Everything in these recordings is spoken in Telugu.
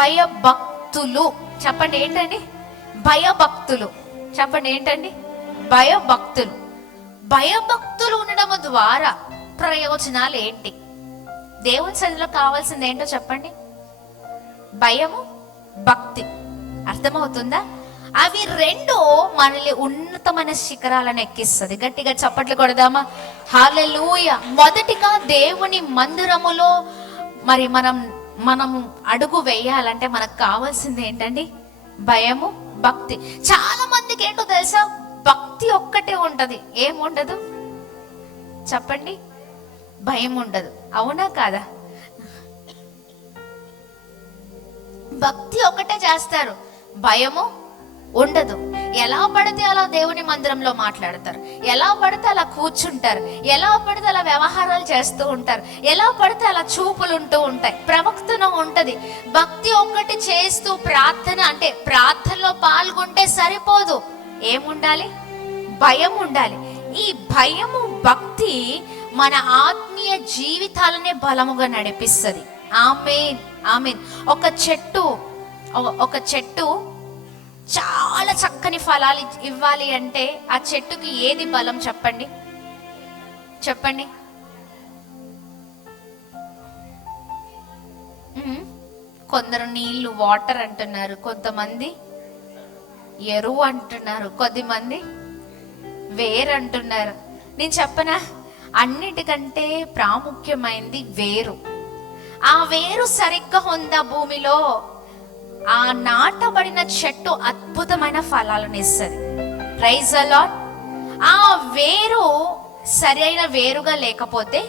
భయభక్తులు. చెప్పండి ఏంటండి? భయభక్తులు. చెప్పండి ఏంటండి? భయభక్తులు. భయభక్తులు ఉండడం ద్వారా ప్రయోజనాలు ఏంటి? దేవుని సన్నిధిలో కావాల్సింది ఏంటో చెప్పండి. భయము, భక్తి. అర్థమవుతుందా? అవి రెండు మనల్ని ఉన్నతమైన శిఖరాలను ఎక్కిస్తుంది. గట్టిగా చప్పట్లు కొడదామా? హల్లెలూయా. మొదటిగా దేవుని మందిరములో మరి మనం అడుగు వేయాలంటే మనకు కావాల్సింది ఏంటండి? భయము, భక్తి. చాలా మందికి ఏంటో తెలుసా? భక్తి ఒక్కటే ఉంటది, ఏముండదు చెప్పండి? భయం ఉండదు. అవునా కాదా? భక్తి ఒకటే చేస్తారు, భయము ఉండదు. ఎలా పడితే అలా దేవుని మందిరంలో మాట్లాడతారు, ఎలా పడితే అలా కూర్చుంటారు, ఎలా పడితే అలా వ్యవహారాలు చేస్తూ ఉంటారు, ఎలా పడితే అలా చూపులు ఉంటూ ఉంటాయి, ప్రవక్తన ఉంటది. భక్తి ఒక్కటి చేస్తూ ప్రార్థన అంటే ప్రార్థనలో పాల్గొంటే సరిపోదు. ఏముండాలి? భయం ఉండాలి. ఈ భయము, భక్తి మన ఆత్మీయ జీవితాలనే బలముగా నడిపిస్తుంది. ఆమేన్, ఆమేన్. ఒక చెట్టు చాలా చక్కని ఫలాలు ఇవ్వాలి అంటే ఆ చెట్టుకి ఏది బలం? చెప్పండి, చెప్పండి. కొందరు నీళ్లు, వాటర్ అంటున్నారు, కొంతమంది ఎరువు అంటున్నారు, కొద్దిమంది వేరు అంటున్నారు. నేను చెప్పనా? అన్నిటికంటే ప్రాముఖ్యమైనది వేరు. ఆ వేరు సరిగ్గా ఉందా భూమిలో, ఆ నాటబడిన చెట్టు అద్భుతమైన ఫలాలను ఇస్తుంది. Praise the lord. ఆ వేరు సరైన వేరుగా లేకపోతే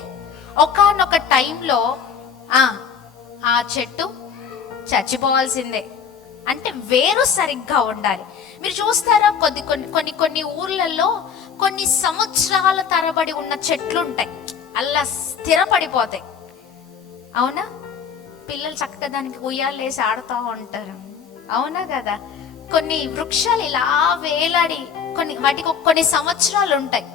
ఒకానొక టైంలో ఆ చెట్టు చచ్చిపోవాల్సిందే. అంటే వేరు సరిగ్గా ఉండాలి. మీరు చూస్తారా, కొన్ని ఊర్లలో కొన్ని సంవత్సరాల తరబడి ఉన్న చెట్లు ఉంటాయి, అలా స్థిరపడిపోతాయి. అవునా? పిల్లలు చక్కగా దానికి ఉయ్యాలేసి ఆడుతూ ఉంటారు. అవునా కదా? కొన్ని వృక్షాలు ఇలా వేలాడి వాటికి కొన్ని సంవత్సరాలు ఉంటాయి,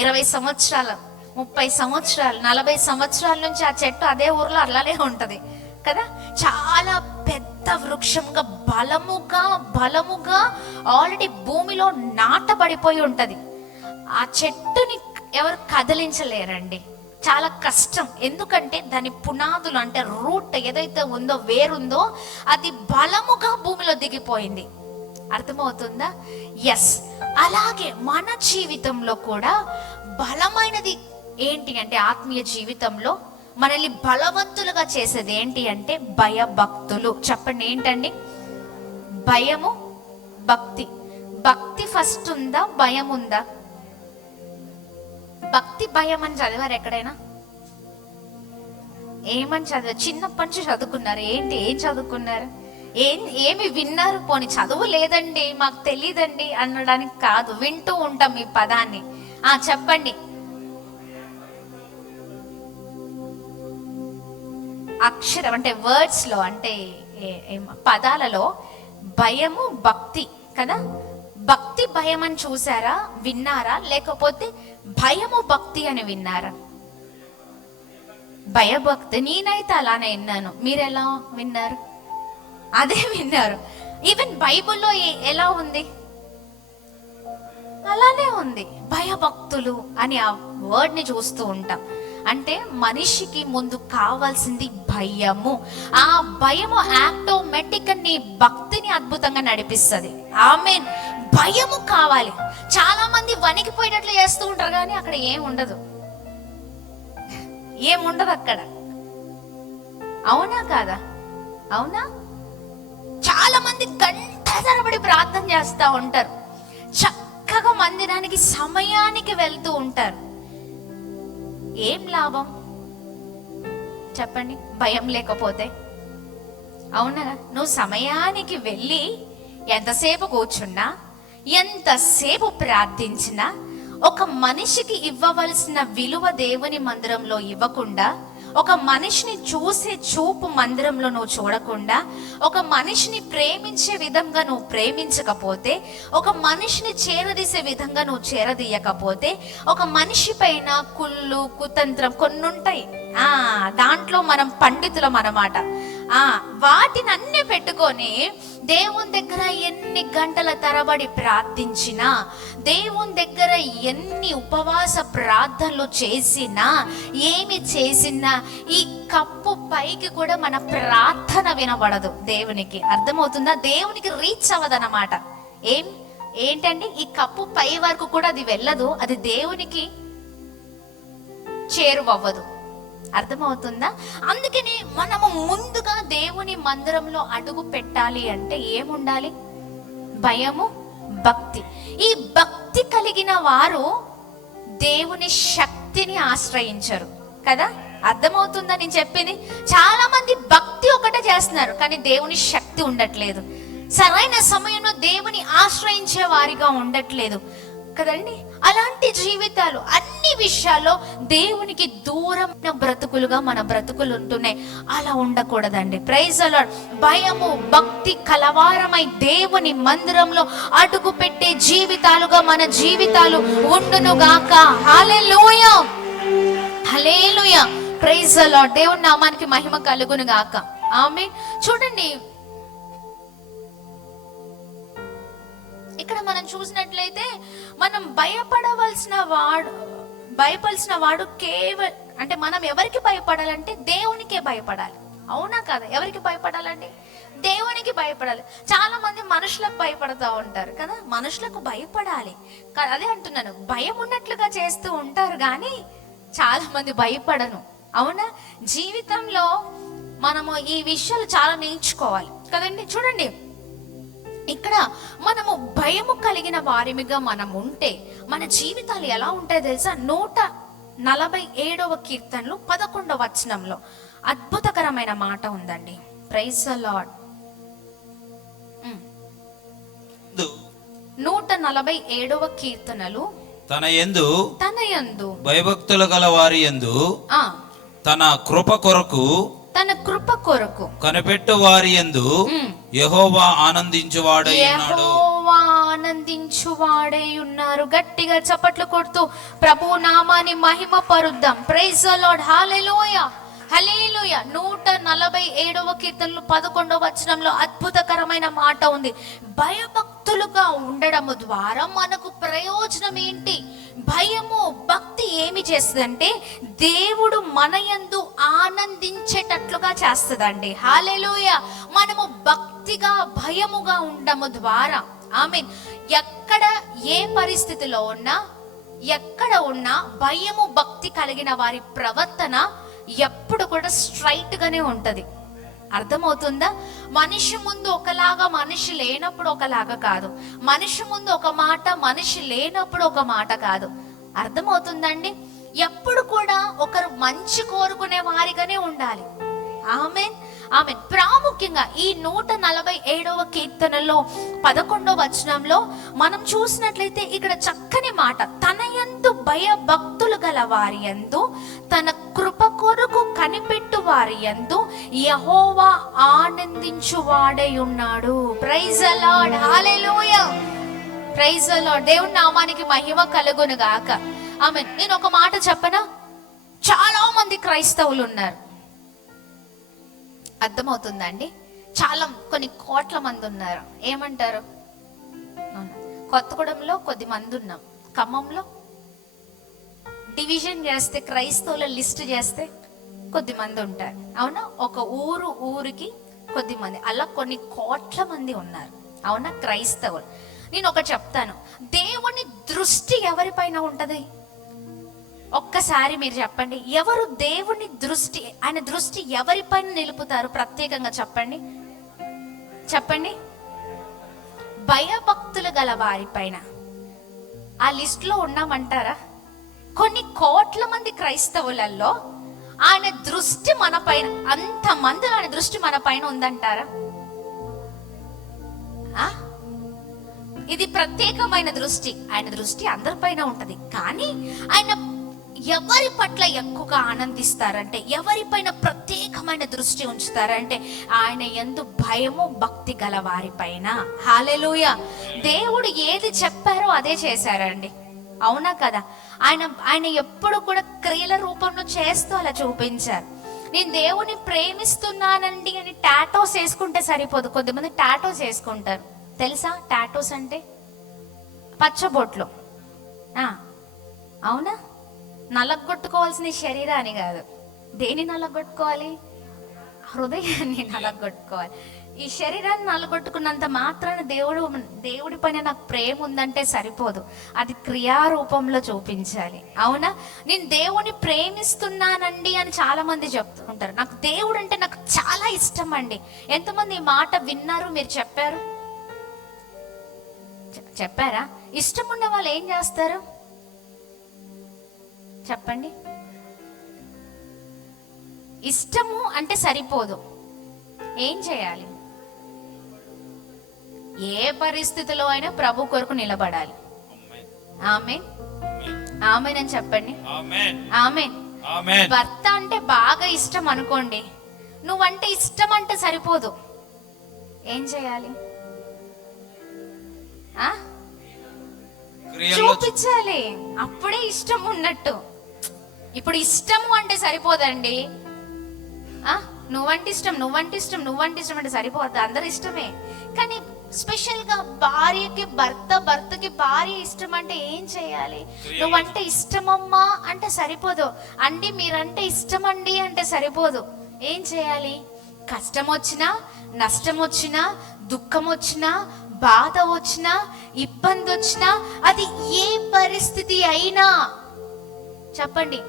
20 సంవత్సరాలు, 30 సంవత్సరాలు, 40 సంవత్సరాల నుంచి ఆ చెట్టు అదే ఊర్లో అలానే ఉంటది కదా. చాలా పెద్ద వృక్షంగా బలముగా ఆల్రెడీ భూమిలో నాటబడిపోయి ఉంటది. ఆ చెట్టుని ఎవరు కదిలించలేరండి. చాలా కష్టం. ఎందుకంటే దాని పునాదులు అంటే రూట్ ఏదైతే ఉందో, వేరుందో, అది బలముగా భూమిలో దిగిపోయింది. అర్థమవుతుందా? ఎస్. అలాగే మన జీవితంలో కూడా బలమైనది ఏంటి అంటే, ఆత్మీయ జీవితంలో మనల్ని బలవంతులుగా చేసేది ఏంటి అంటే భయభక్తులు. చెప్పండి ఏంటండి? భయము, భక్తి. భక్తి ఫస్ట్ ఉందా, భయం ఉందా? భక్తి భయం అని చదివారు ఎక్కడైనా? ఏమని చదివారు? చిన్నప్పటి నుంచి చదువుకున్నారు? ఏం చదువుకున్నారు? ఏమి విన్నారు? పోనీ చదువు లేదండి, మాకు తెలియదండి అనడానికి కాదు, వింటూ ఉంటాం ఈ పదాన్ని. చెప్పండి. అక్షరం అంటే వర్డ్స్ లో, అంటే పదాలలో భయము, భక్తి కదా. భక్తి భయం అని చూసారా, విన్నారా? లేకపోతే భయము భక్తి అని విన్నారా? భయభక్తి. నేనైతే అలానే విన్నాను. మీరు ఎలా విన్నారు? అదే విన్నారు. ఈవెన్ బైబిల్లో ఎలా ఉంది? అలానే ఉంది. భయభక్తులు అని ఆ వర్డ్ ని చూస్తూ ఉంటాం. అంటే మనిషికి ముందు కావాల్సింది భయము. ఆ భయము ఆటోమేటిక్ నీ భక్తిని అద్భుతంగా నడిపిస్తుంది. ఆమేన్. భయము కావాలి. చాలా మంది వణికిపోయేటట్లు చేస్తూ ఉంటారు, కానీ అక్కడ ఏముండదు అక్కడ. అవునా కాదా? అవునా? చాలా మంది గంట తరబడి ప్రార్థన చేస్తూ ఉంటారు, చక్కగా మందిరానికి సమయానికి వెళ్తూ ఉంటారు. ఏం లాభం చెప్పండి భయం లేకపోతే? అవునా? నువ్వు సమయానికి వెళ్ళి ఎంతసేపు కూర్చున్నా, ఎంతసేపు ప్రార్థించినా, ఒక మనిషికి ఇవ్వవలసిన విలువ దేవుని మందిరంలో ఇవ్వకుండా, ఒక మనిషిని చూసే చూపు మందిరంలో నువ్వు చూడకుండా, ఒక మనిషిని ప్రేమించే విధంగా నువ్వు ప్రేమించకపోతే, ఒక మనిషిని చేరదీసే విధంగా నువ్వు చేరదీయకపోతే, ఒక మనిషి పైన కుళ్ళు, కుతంత్రం కొన్ని ఉంటాయి. దాంట్లో మనం పండితులం అన్నమాట. వాటిని అన్ని పెట్టుకొని దేవుని దగ్గర ఎన్ని గంటల తరబడి ప్రార్థించినా, దేవుని దగ్గర ఎన్ని ఉపవాస ప్రార్థనలు చేసినా, ఏమి చేసినా ఈ కప్పు పైకి కూడా మన ప్రార్థన వినబడదు దేవునికి. అర్థమవుతుందా? దేవునికి రీచ్ అవ్వదన్నమాట. ఏంటండి, ఈ కప్పు పై వరకు కూడా అది వెళ్ళదు, అది దేవునికి చేరువవ్వదు. అర్థమవుతుందా? అందుకని మనము ముందుగా దేవుని మందిరంలో అడుగు పెట్టాలి అంటే ఏముండాలి? భయము, భక్తి. ఈ భక్తి కలిగిన వారు దేవుని శక్తిని ఆశ్రయించరు కదా. అర్థమవుతుందా నేను చెప్పింది? చాలా మంది భక్తి ఒకటే చేస్తున్నారు, కానీ దేవుని శక్తి ఉండట్లేదు. సరైన సమయంలో దేవుని ఆశ్రయించే వారిగా ఉండట్లేదు కదండి. అలాంటి జీవితాలు అన్ని విషయాల్లో దేవునికి దూరమైన బ్రతుకులుగా మన బ్రతుకులు ఉంటున్నాయి. అలా ఉండకూడదండి. Praise the lord. భయము, భక్తి కలవారమై దేవుని మందిరంలో అడుగు పెట్టే జీవితాలుగా మన జీవితాలు ఉండును గాక. హల్లెలూయా, హల్లెలూయా. Praise the lord. దేవుని నామానికి మహిమ కలుగును గాక. ఆమేన్. చూడండి, ఇక్కడ మనం చూసినట్లయితే మనం భయపడాల్సిన వాడు కేవలం అంటే మనం ఎవరికి భయపడాలంటే దేవునికే భయపడాలి. అవునా కదా? ఎవరికి భయపడాలండి? దేవునికి భయపడాలి. చాలా మంది మనుషులకు భయపడతా ఉంటారు కదా. మనుషులకు భయపడాలి, అదే అంటున్నాను. భయం ఉన్నట్లుగా చేస్తూ ఉంటారు కానీ చాలా మంది భయపడను. అవునా? జీవితంలో మనము ఈ విషయాలు చాలా నేర్చుకోవాలి కదండి. చూడండి, ఇక్కడ మనము భయము కలిగిన వారిగా మనం ఉంటే మన జీవితాలు ఎలా ఉంటాయో తెలుసా? 147వ కీర్తనలు 11వ వచనంలో అద్భుతకరమైన మాట ఉందండి. Praise the lord. 147వ కీర్తనలు తన యందు భయభక్తులు గల వారి యందు తన కృప కొరకు కనిపెట్టు వారి యందు యెహోవా ఆనందించువాడై ఉన్నారు. గట్టిగా చప్పట్లు కొడుతూ ప్రభు నామాన్ని మహిమ పరుద్దాం. Praise the lord. హల్లెలూయా, హల్లెలూయా. 147వ కీర్తనలు 11వ వచనంలో అద్భుతకరమైన మాట ఉంది. భయభక్తులుగా ఉండడము ద్వారా మనకు ప్రయోజనం ఏంటి? భయము, భక్తి ఏమి చేస్తుందంటే దేవుడు మన యందు ఆనందించేటట్లుగా చేస్తుందండి. హల్లెలూయా. మనము భక్తిగా, భయముగా ఉండము ద్వారా, ఆమేన్, ఎక్కడ ఏ పరిస్థితిలో ఉన్నా, ఎక్కడ ఉన్నా భయము, భక్తి కలిగిన వారి ప్రవర్తన ఎప్పుడు కూడా స్ట్రైట్ గానే ఉంటది. అర్థమవుతుందా? మనిషి ముందు ఒకలాగా, మనిషి లేనప్పుడు ఒకలాగా కాదు. మనిషి ముందు ఒక మాట, మనిషి లేనప్పుడు ఒక మాట కాదు. అర్థమవుతుందండి? ఎప్పుడు కూడా ఒకరు మంచి కోరుకునే వారిగానే ఉండాలి. ఆమేన్, ఆమేన్. ప్రాముఖ్యంగా ఈ 147వ కీర్తనలో 11వ వచనంలో మనం చూసినట్లయితే ఇక్కడ చక్కని మాట, తన యందు భయభక్తులు గల వారి యందు తన కృప కొరకు కనిపెట్టు వారి యందు యెహోవా ఆనందించువాడై ఉన్నాడు. Praise the lord. హల్లెలూయా, ప్రైజ్ ది లార్డ్. దేవుని నామానికి మహిమ కలుగును గాక. ఆమేన్. నేను ఒక మాట చెప్పనా? చాలా మంది క్రైస్తవులు ఉన్నారు. అర్థమవుతుందండి? చాలా కొన్ని కోట్ల మంది ఉన్నారు. ఏమంటారు? కొత్తగూడెంలో కొద్ది మంది ఉన్నాం, ఖమ్మంలో డివిజన్ చేస్తే, క్రైస్తవుల లిస్ట్ చేస్తే కొద్ది మంది ఉంటారు. అవునా? ఒక ఊరికి కొద్ది మంది, అలా కొన్ని కోట్ల మంది ఉన్నారు. అవునా? క్రైస్తవులు. నేను ఒకటి చెప్తాను, దేవుని దృష్టి ఎవరిపైన ఉంటది? ఒక్కసారి మీరు చెప్పండి, ఎవరు దేవుని దృష్టి, ఆయన దృష్టి ఎవరిపైన నిలుపుతారు ప్రత్యేకంగా? చెప్పండి, చెప్పండి. భయభక్తులు గల వారిపైన. ఆ లిస్ట్ లో ఉన్నామంటారా? కొన్ని కోట్ల మంది క్రైస్తవులలో ఆయన దృష్టి మన పైన, అంతమంది ఆయన దృష్టి మన పైన ఉందంటారా? ఇది ప్రత్యేకమైన దృష్టి. ఆయన దృష్టి అందరిపైన ఉంటది, కానీ ఆయన ఎవరి పట్ల ఎక్కువగా ఆనందిస్తారంటే, ఎవరిపైన ప్రత్యేకమైన దృష్టి ఉంచుతారంటే ఆయన యందు భయము, భక్తి గల వారిపైన. హల్లెలూయా. దేవుడు ఏది చెప్పారో అదే చేశారండి. అవునా కదా? ఆయన ఎప్పుడు కూడా క్రియల రూపంలో చేస్తూ అలా చూపించారు. నేను దేవుని ప్రేమిస్తున్నానండి అని టాటోస్ వేసుకుంటే సరిపోదు. కొద్దిమంది టాటోస్ వేసుకుంటారు, తెలుసా? టాటోస్ అంటే పచ్చబొట్లు. అవునా? నలగొట్టుకోవాల్సిన శరీరాన్ని కాదు. దేని నలగొట్టుకోవాలి? హృదయాన్ని నలగొట్టుకోవాలి. ఈ శరీరాన్ని నలగొట్టుకున్నంత మాత్రాన దేవుడి పైన నాకు ప్రేమ ఉందంటే సరిపోదు, అది క్రియారూపంలో చూపించాలి. అవునా? నేను దేవుని ప్రేమిస్తున్నానండి అని చాలా మంది చెప్తూ ఉంటారు. నాకు దేవుడు అంటే నాకు చాలా ఇష్టం అండి. ఎంతమంది ఈ మాట విన్నారు? మీరు చెప్పారు? చెప్పారా? ఇష్టం ఉన్న వాళ్ళు ఏం చేస్తారు చెప్పండి? ఇష్టము అంటే సరిపోదు, ఏం చేయాలి? ఏ పరిస్థితిలో అయినా ప్రభు కొరకు నిలబడాలి. ఆమేన్, ఆమేన్ అని చెప్పండి. ఆమేన్. భర్త అంటే బాగా ఇష్టం అనుకోండి, నువ్వంటే ఇష్టం అంటే సరిపోదు, ఏం చేయాలి? చూపించాలి, అప్పుడే ఇష్టం ఉన్నట్టు. ఇప్పుడు ఇష్టము అంటే సరిపోదండి. నువ్వంటే ఇష్టం, నువ్వంటే ఇష్టం, నువ్వంటే ఇష్టం అంటే సరిపోద్ది. అందరు ఇష్టమే, కానీ స్పెషల్ గా భార్యకి భర్త, భర్తకి భార్య ఇష్టం అంటే ఏం చేయాలి? నువ్వంటే ఇష్టమమ్మా అంటే సరిపోదు అండి, మీరంటే ఇష్టం అండి అంటే సరిపోదు, ఏం చేయాలి? కష్టం వచ్చినా, నష్టం వచ్చినా, దుఃఖం వచ్చినా, బాధ వచ్చినా, ఇబ్బంది వచ్చినా, అది ఏ పరిస్థితి అయినా చెప్పండి,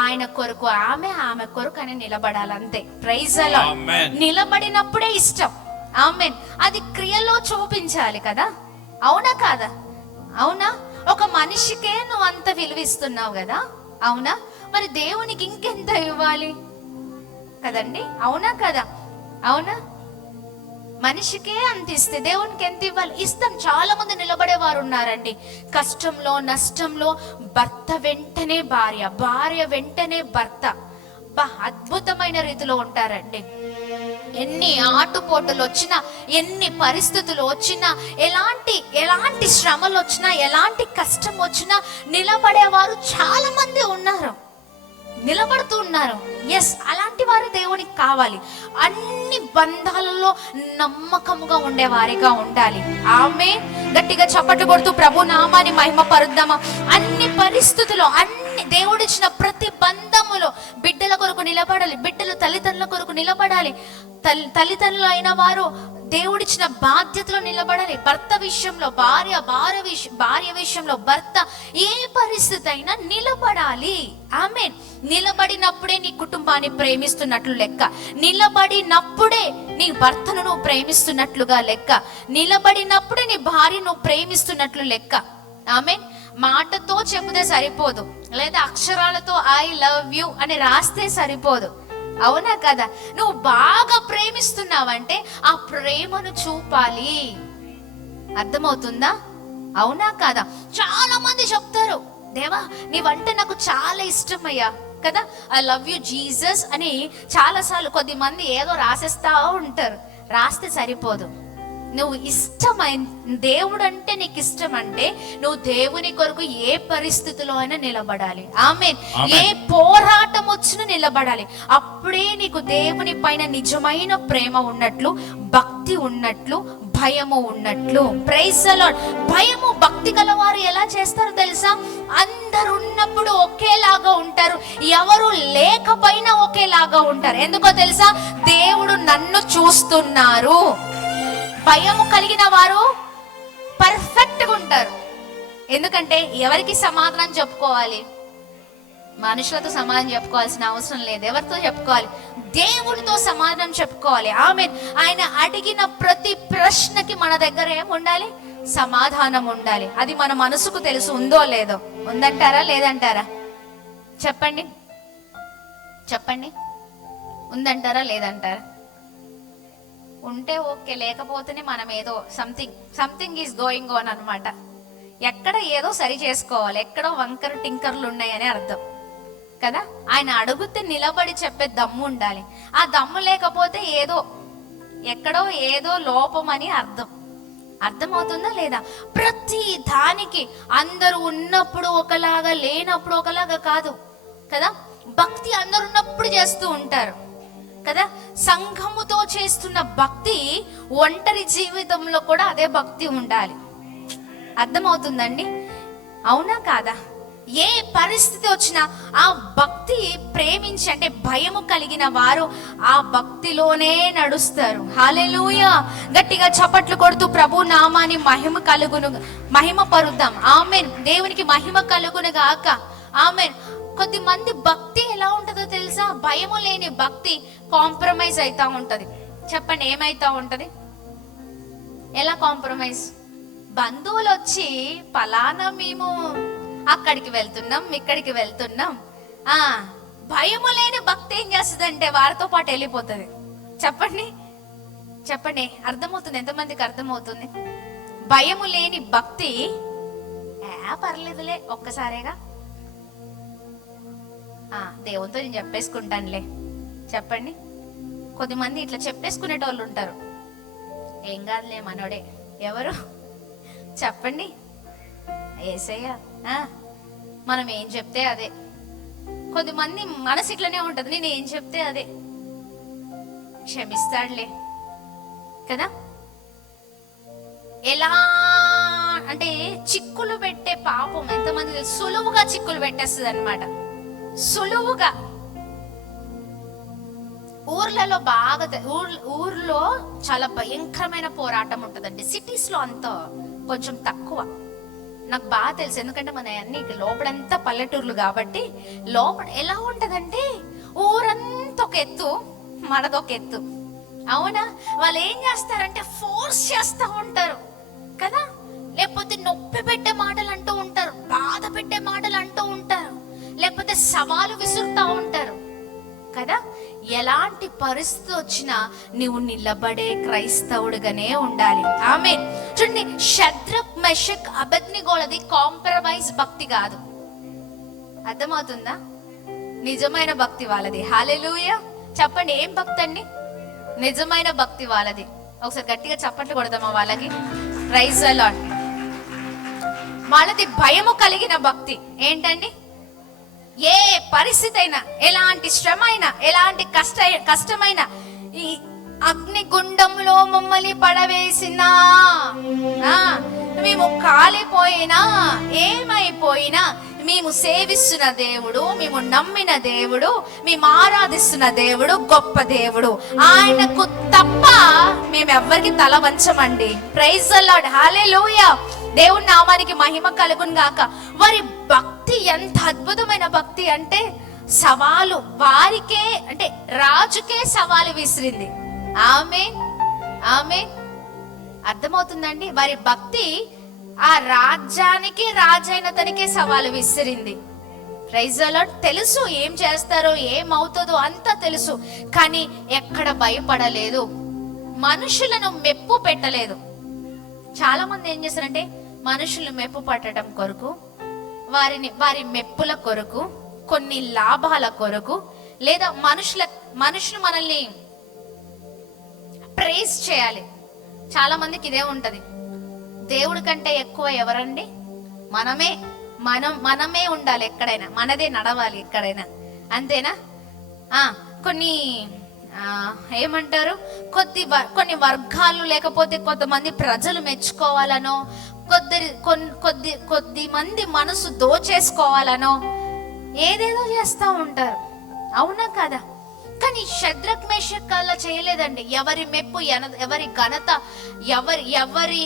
ఆయన కొరకు ఆమె కొరకు అని నిలబడాలి, అంతే. Praise the lord. నిలబడినప్పుడే ఇష్టం. ఆమేన్. అది క్రియలో చూపించాలి కదా, అవునా కాదా? అవునా? ఒక మనిషికే నువ్వు అంత విలువిస్తున్నావు కదా, అవునా? మరి దేవునికి ఇంకెంత ఇవ్వాలి కదండి, అవునా కదా? అవునా? మనిషికే అంత ఇస్తే దేవునికి ఎంత ఇవ్వాలి? ఇస్తాం. చాలా మంది నిలబడే వారు ఉన్నారండి. కష్టంలో, నష్టంలో భర్త వెంటనే భార్య, భార్య వెంటనే భర్త. అద్భుతమైన రీతిలో ఉంటారండి. ఎన్ని ఆటుపోటులు వచ్చినా, ఎన్ని పరిస్థితులు వచ్చినా, ఎలాంటి శ్రమలు వచ్చినా, ఎలాంటి కష్టం వచ్చినా నిలబడేవారు చాలా మంది ఉన్నారు, నిలబడుతూ ఉన్నారు. ఎస్, అలాంటి వారు దేవునికి కావాలి. అన్ని బంధాలలో నమ్మకముగా ఉండేవారిగా ఉండాలి. ఆమె గట్టిగా చప్పట్లు కొడుతూ ప్రభు నామాన్ని మహిమ పరుద్దామా. అన్ని పరిస్థితుల్లో, అన్ని దేవుడిచ్చిన ప్రతి బంధములో బిడ్డల కొరకు నిలబడాలి, బిడ్డలు తల్లిదండ్రుల కొరకు నిలబడాలి, తల్లిదండ్రులు అయిన వారు దేవుడిచ్చిన బాధ్యతలో నిలబడాలి. భర్త విషయంలో భార్య విషయంలో భర్త ఏ పరిస్థితి అయినా నిలబడాలి. ఆమేన్. నిలబడినప్పుడే నీ కుటుంబాన్ని ప్రేమిస్తున్నట్లు లెక్క, నిలబడినప్పుడే నీ భర్తను నువ్వు ప్రేమిస్తున్నట్లుగా లెక్క, నిలబడినప్పుడే నీ భార్య నువ్వు ప్రేమిస్తున్నట్లు లెక్క. ఆమేన్. మాటతో చెబితే సరిపోదు, లేదా అక్షరాలతో ఐ లవ్ యు అని రాస్తే సరిపోదు, అవునా కదా? నువ్వు బాగా ప్రేమిస్తున్నావంటే ఆ ప్రేమను చూపాలి. అర్థమవుతుందా? అవునా కాదా? చాలా మంది చెప్తారు, దేవా నీవంటే నాకు చాలా ఇష్టమయ్యా కదా, ఐ లవ్ యు జీసస్ అని చాలాసార్లు కొద్దిమంది ఏదో రాసేస్తా ఉంటారు. రాస్తే సరిపోదు. నువ్వు ఇష్టమైన దేవుడు అంటే నీకు ఇష్టం అంటే నువ్వు దేవుని కొరకు ఏ పరిస్థితిలో అయినా నిలబడాలి. ఆమేన్. ఏ పోరాటం వచ్చినా నిలబడాలి. అప్పుడే నీకు దేవుని పైన నిజమైన ప్రేమ ఉన్నట్లు, భక్తి ఉన్నట్లు, భయము ఉన్నట్లు. Praise the lord. భయము భక్తి గల వారు ఎలా చేస్తారో తెలుసా? అందరు ఉన్నప్పుడు ఒకేలాగా ఉంటారు, ఎవరు లేకపోయినా ఒకేలాగా ఉంటారు. ఎందుకో తెలుసా? దేవుడు నన్ను చూస్తున్నారు. భయము కలిగిన వారు పర్ఫెక్ట్గా ఉంటారు. ఎందుకంటే ఎవరికి సమాధానం చెప్పుకోవాలి? మనుషులతో సమాధానం చెప్పుకోవాల్సిన అవసరం లేదు. ఎవరితో చెప్పుకోవాలి? దేవుడితో సమాధానం చెప్పుకోవాలి. ఆమేన్. ఆయన అడిగిన ప్రతి ప్రశ్నకి మన దగ్గర ఏముండాలి? సమాధానం ఉండాలి. అది మన మనసుకు తెలుసు, ఉందో లేదో. ఉందంటారా లేదంటారా? చెప్పండి, చెప్పండి. ఉందంటారా లేదంటారా? ఉంటే ఓకే, లేకపోతేనే మనం ఏదో సంథింగ్ ఈజ్ గోయింగ్ ఆన్ అనమాట. ఎక్కడ ఏదో సరి చేసుకోవాలి, ఎక్కడో వంకర టింకర్లు ఉన్నాయని అర్థం కదా. ఆయన అడుగుతే నిలబడి చెప్పే దమ్ము ఉండాలి. ఆ దమ్ము లేకపోతే ఎక్కడో ఏదో లోపం అని అర్థం అర్థమవుతుందా లేదా? ప్రతి దానికి అందరూ ఉన్నప్పుడు ఒకలాగా, లేనప్పుడు ఒకలాగా కాదు కదా. భక్తి అందరు ఉన్నప్పుడు చేస్తూ ఉంటారు కదా. సంఘముతో చేస్తున్న భక్తి ఒంటరి జీవితంలో కూడా అదే భక్తి ఉండాలి. అర్థమవుతుందండి? అవునా కాదా? ఏ పరిస్థితి వచ్చినా ఆ భక్తి ప్రేమించి, అంటే భయము కలిగిన వారు ఆ భక్తిలోనే నడుస్తారు. హల్లెలూయా! గట్టిగా చప్పట్లు కొడుతూ ప్రభు నామాన్ని మహిమ పరుద్దాం. ఆమేన్. దేవునికి మహిమ కలుగును గాక. ఆమేన్. కొద్దిమంది భక్తి ఎలా ఉంటుందో తెలుసా? భయము లేని భక్తి కాంప్రమైజ్ అవుతా ఉంటది. చెప్పండి, ఏమైతా ఉంటది? ఎలా కాంప్రమైజ్? బంధువులు వచ్చి పలానా మేము అక్కడికి వెళ్తున్నాం, ఇక్కడికి వెళ్తున్నాం, భయము లేని భక్తి ఏం చేస్తుందంటే వారితో పాటు వెళ్ళిపోతుంది. చెప్పండి చెప్పండి, అర్థమవుతుంది? ఎంతమందికి అర్థమవుతుంది? భయము లేని భక్తి పర్లేదులే, ఒక్కసారేగా దేవునితో నేను చెప్పేసుకుంటానులే. చెప్పండి, కొద్దిమంది ఇట్లా చెప్పేసుకునేటోళ్ళు ఉంటారు. ఏం కాదులే మనోడే. ఎవరు చెప్పండి? యేసయ్య. మనం ఏం చెప్తే అదే. కొద్దిమంది మనసు ఇట్లనే ఉంటది, నేను ఏం చెప్తే అదే, క్షమిస్తాడులే కదా. ఎలా అంటే చిక్కులు పెట్టే పాపం ఎంతమంది సులువుగా చిక్కులు పెట్టేస్తుంది అనమాట. సులువుగా ఊర్లలో బాగా ఊర్లో చాలా భయంకరమైన పోరాటం ఉంటుందండి. సిటీస్ లో అంతా కొంచెం తక్కువ. నాకు బాగా తెలుసు, ఎందుకంటే మన అన్ని లోపలంతా పల్లెటూర్లు కాబట్టి. లోపల ఎలా ఉంటదంటే ఊరంతా ఒక ఎత్తు, మనదొక ఎత్తు. అవునా? వాళ్ళు ఏం చేస్తారంటే ఫోర్స్ చేస్తూ ఉంటారు కదా, లేకపోతే నొప్పి పెట్టే మాటలు అంటూ ఉంటారు, బాధ పెట్టే మాటలు అంటూ ఉంటారు, లేకపోతే సవాలు విసురుతూ ఉంటారు కదా. ఎలాంటి పరిస్థితి వచ్చినా నువ్వు నిలబడే క్రైస్తవుడిగానే ఉండాలి. ఆమేన్. చూడండి, షద్రక్, మెషక్, అబేద్నెగోలది కాంప్రమైజ్ భక్తి కాదు. అర్థమవుతుందా? నిజమైన భక్తి వాళ్ళది. హల్లెలూయా! చెప్పండి, ఏం భక్తి అండి? నిజమైన భక్తి వాళ్ళది. ఒకసారి గట్టిగా చప్పట్లు కొడదామా వాళ్ళకి? Praise the lord. వాళ్ళది భయము కలిగిన భక్తి. ఏంటండి? ఏ పరిస్థితి అయినా, ఎలాంటి శ్రమ అయినా, ఎలాంటి కష్టమైన ఈ అగ్నిగుండంలో మమ్మల్ని పడవేసినా, మేము కాలిపోయినా, ఏమైపోయినా, మేము సేవిస్తున్న దేవుడు, మేము నమ్మిన దేవుడు, మేము ఆరాధిస్తున్న దేవుడు గొప్ప దేవుడు. ఆయనకు తప్ప మేము ఎవ్వరికి తల వంచమండి. Praise the lord. హల్లెలూయా! దేవుని నామానికి మహిమ కలుగును గాక. వారి భక్తి ఎంత అద్భుతమైన భక్తి అంటే సవాలు వారికే, అంటే రాజుకే సవాలు విసిరింది. ఆమేన్, ఆమేన్. అర్థమవుతుందండి? వారి భక్తి ఆ రాజ్యానికి, రాజైన తనకే సవాలు విసిరింది. Praise the lord. తెలుసు ఏం చేస్తారో, ఏమవుతుందో అంతా తెలుసు, కానీ ఎక్కడ భయపడలేదు, మనుషులను మెప్పు పెట్టలేదు. చాలా మంది ఏం చేస్తారంటే మనుషులు మెప్పు పట్టడం కొరకు, వారి మెప్పుల కొరకు, కొన్ని లాభాల కొరకు, లేదా మనుషులు మనల్ని ప్రైజ్ చేయాలి. చాలా మందికి ఇదే ఉంటది. దేవుడి కంటే ఎక్కువ ఎవరండి? మనమే ఉండాలి ఎక్కడైనా, మనదే నడవాలి ఎక్కడైనా. అంతేనా? కొన్ని ఏమంటారు, కొన్ని వర్గాలు లేకపోతే కొంతమంది ప్రజలు మెచ్చుకోవాలనో, కొద్ది మంది మనసు దోచేసుకోవాలనో ఏదేదో చేస్తూ ఉంటారు. అవునా కదా? కానీ షద్రక్, మేషక్ అలా చేయలేదండి. ఎవరి మెప్పు, ఎవరి ఘనత, ఎవరి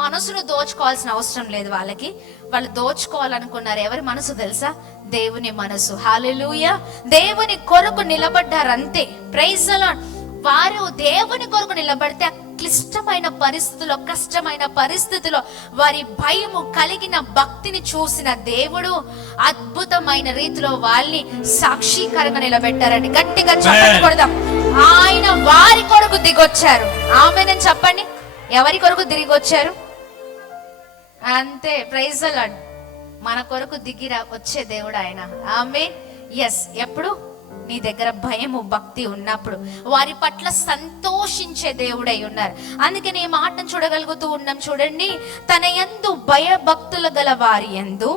మనసును దోచుకోవాల్సిన అవసరం లేదు వాళ్ళకి. వాళ్ళు దోచుకోవాలనుకున్నారు ఎవరి మనసు తెలుసా? దేవుని మనసు. హల్లెలూయా! దేవుని కొరకు నిలబడ్డారంతే. Praise the lord. వారు దేవుని కొరకు నిలబడితే క్లిష్టమైన పరిస్థితుల్లో, కష్టమైన పరిస్థితుల్లో వారి భయము కలిగిన భక్తిని చూసిన దేవుడు అద్భుతమైన రీతిలో వాళ్ళని సాక్షికరంగా నిలబెట్టారండి. గట్టిగా చెప్పండి కొడదాం. ఆయన వారి కొరకు దిగొచ్చారు. ఆమేన్ చెప్పండి. ఎవరి కొరకు దిగొచ్చారు? అంతే. Praise the lord. మన కొరకు దిగి వచ్చే దేవుడు ఆయన. ఆమేన్. ఎస్. ఎప్పుడు? నీ దగ్గర భయము భక్తి ఉన్నప్పుడు వారి పట్ల సంతోషించే దేవుడై ఉన్నారు. అందుకే ఈ మాటను చూడగలుగుతూ ఉన్నాం. చూడండి, తన యందు భయభక్తులు గల వారి యందు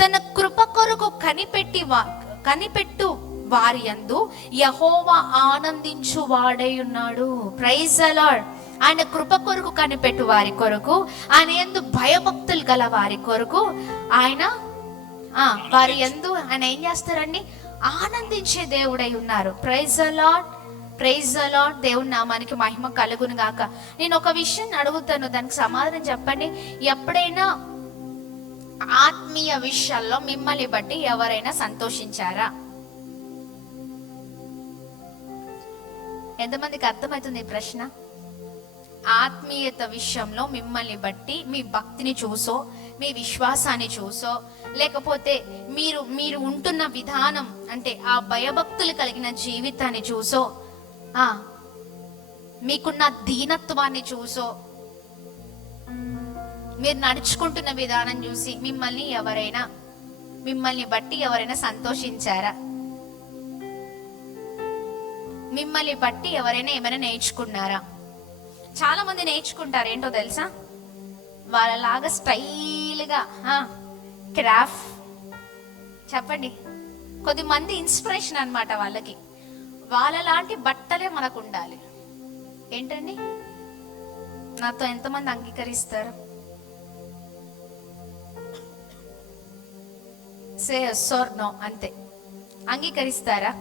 తన కృప కొరకు కనిపెట్టు వారి యందు యెహోవా ఆనందించు వాడై ఉన్నాడు. Praise the lord. ఆయన కృప కొరకు కనిపెట్టు వారి కొరకు, ఆయన యందు భయభక్తులు గల వారి కొరకు ఆయన వారి యందు ఆయన ఏం చేస్తారండి? ఆనందించే దేవుడై ఉన్నారు. Praise the lord, praise the lord. దేవుని నామానికి మహిమ కలుగును గాక. నేను ఒక విషయం అడుగుతాను, దానికి సమాధానం చెప్పండి. ఎప్పుడైనా ఆత్మీయ విషయాల్లో మిమ్మల్ని బట్టి ఎవరైనా సంతోషించారా? ఎంతమందికి అర్థమవుతుంది ఈ ప్రశ్న? ఆత్మీయత విషయంలో మిమ్మల్ని బట్టి మీ భక్తిని చూసో, మీ విశ్వాసాన్ని చూసో, లేకపోతే మీరు ఉంటున్న విధానం అంటే ఆ భయభక్తులు కలిగిన జీవితాన్ని చూసో, మీకున్న దీనత్వాన్ని చూసో, మీరు నడుచుకుంటున్న విధానం చూసి మిమ్మల్ని బట్టి ఎవరైనా సంతోషించారా? మిమ్మల్ని బట్టి ఎవరైనా ఏమైనా నేర్చుకున్నారా? చాలా మంది నేర్చుకుంటారు. ఏంటో తెలుసా? వాళ్ళలాగా స్టైల్గా క్రాఫ్ట్. చెప్పండి, కొద్దిమంది ఇన్స్పిరేషన్ అన్నమాట వాళ్ళకి. వాళ్ళలాంటి బట్టలే మనకు ఉండాలి. ఏంటండి? నాతో ఎంతమంది అంగీకరిస్తారు? సే yes or no, అంతే. అంగీకరిస్తారా?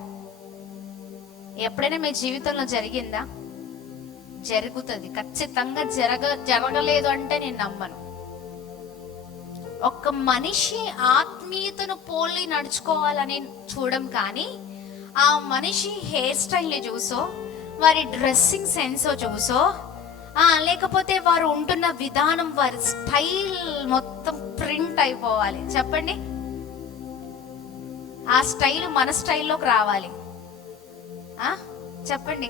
ఎప్పుడైనా మీ జీవితంలో జరిగిందా? జరుగుతుంది, ఖచ్చితంగా. జరగలేదు అంటే నేను నమ్మను. ఒక మనిషి ఆత్మీయతను పోలి నడుచుకోవాలని చూడం, కానీ ఆ మనిషి హెయిర్ స్టైల్ని చూసో, వారి డ్రెస్సింగ్ సెన్సో చూసో, లేకపోతే వారు ఉంటున్న విధానం, వారి స్టైల్ మొత్తం ప్రింట్ అయిపోవాలి. చెప్పండి, ఆ స్టైల్ మన స్టైల్లోకి రావాలి. చెప్పండి,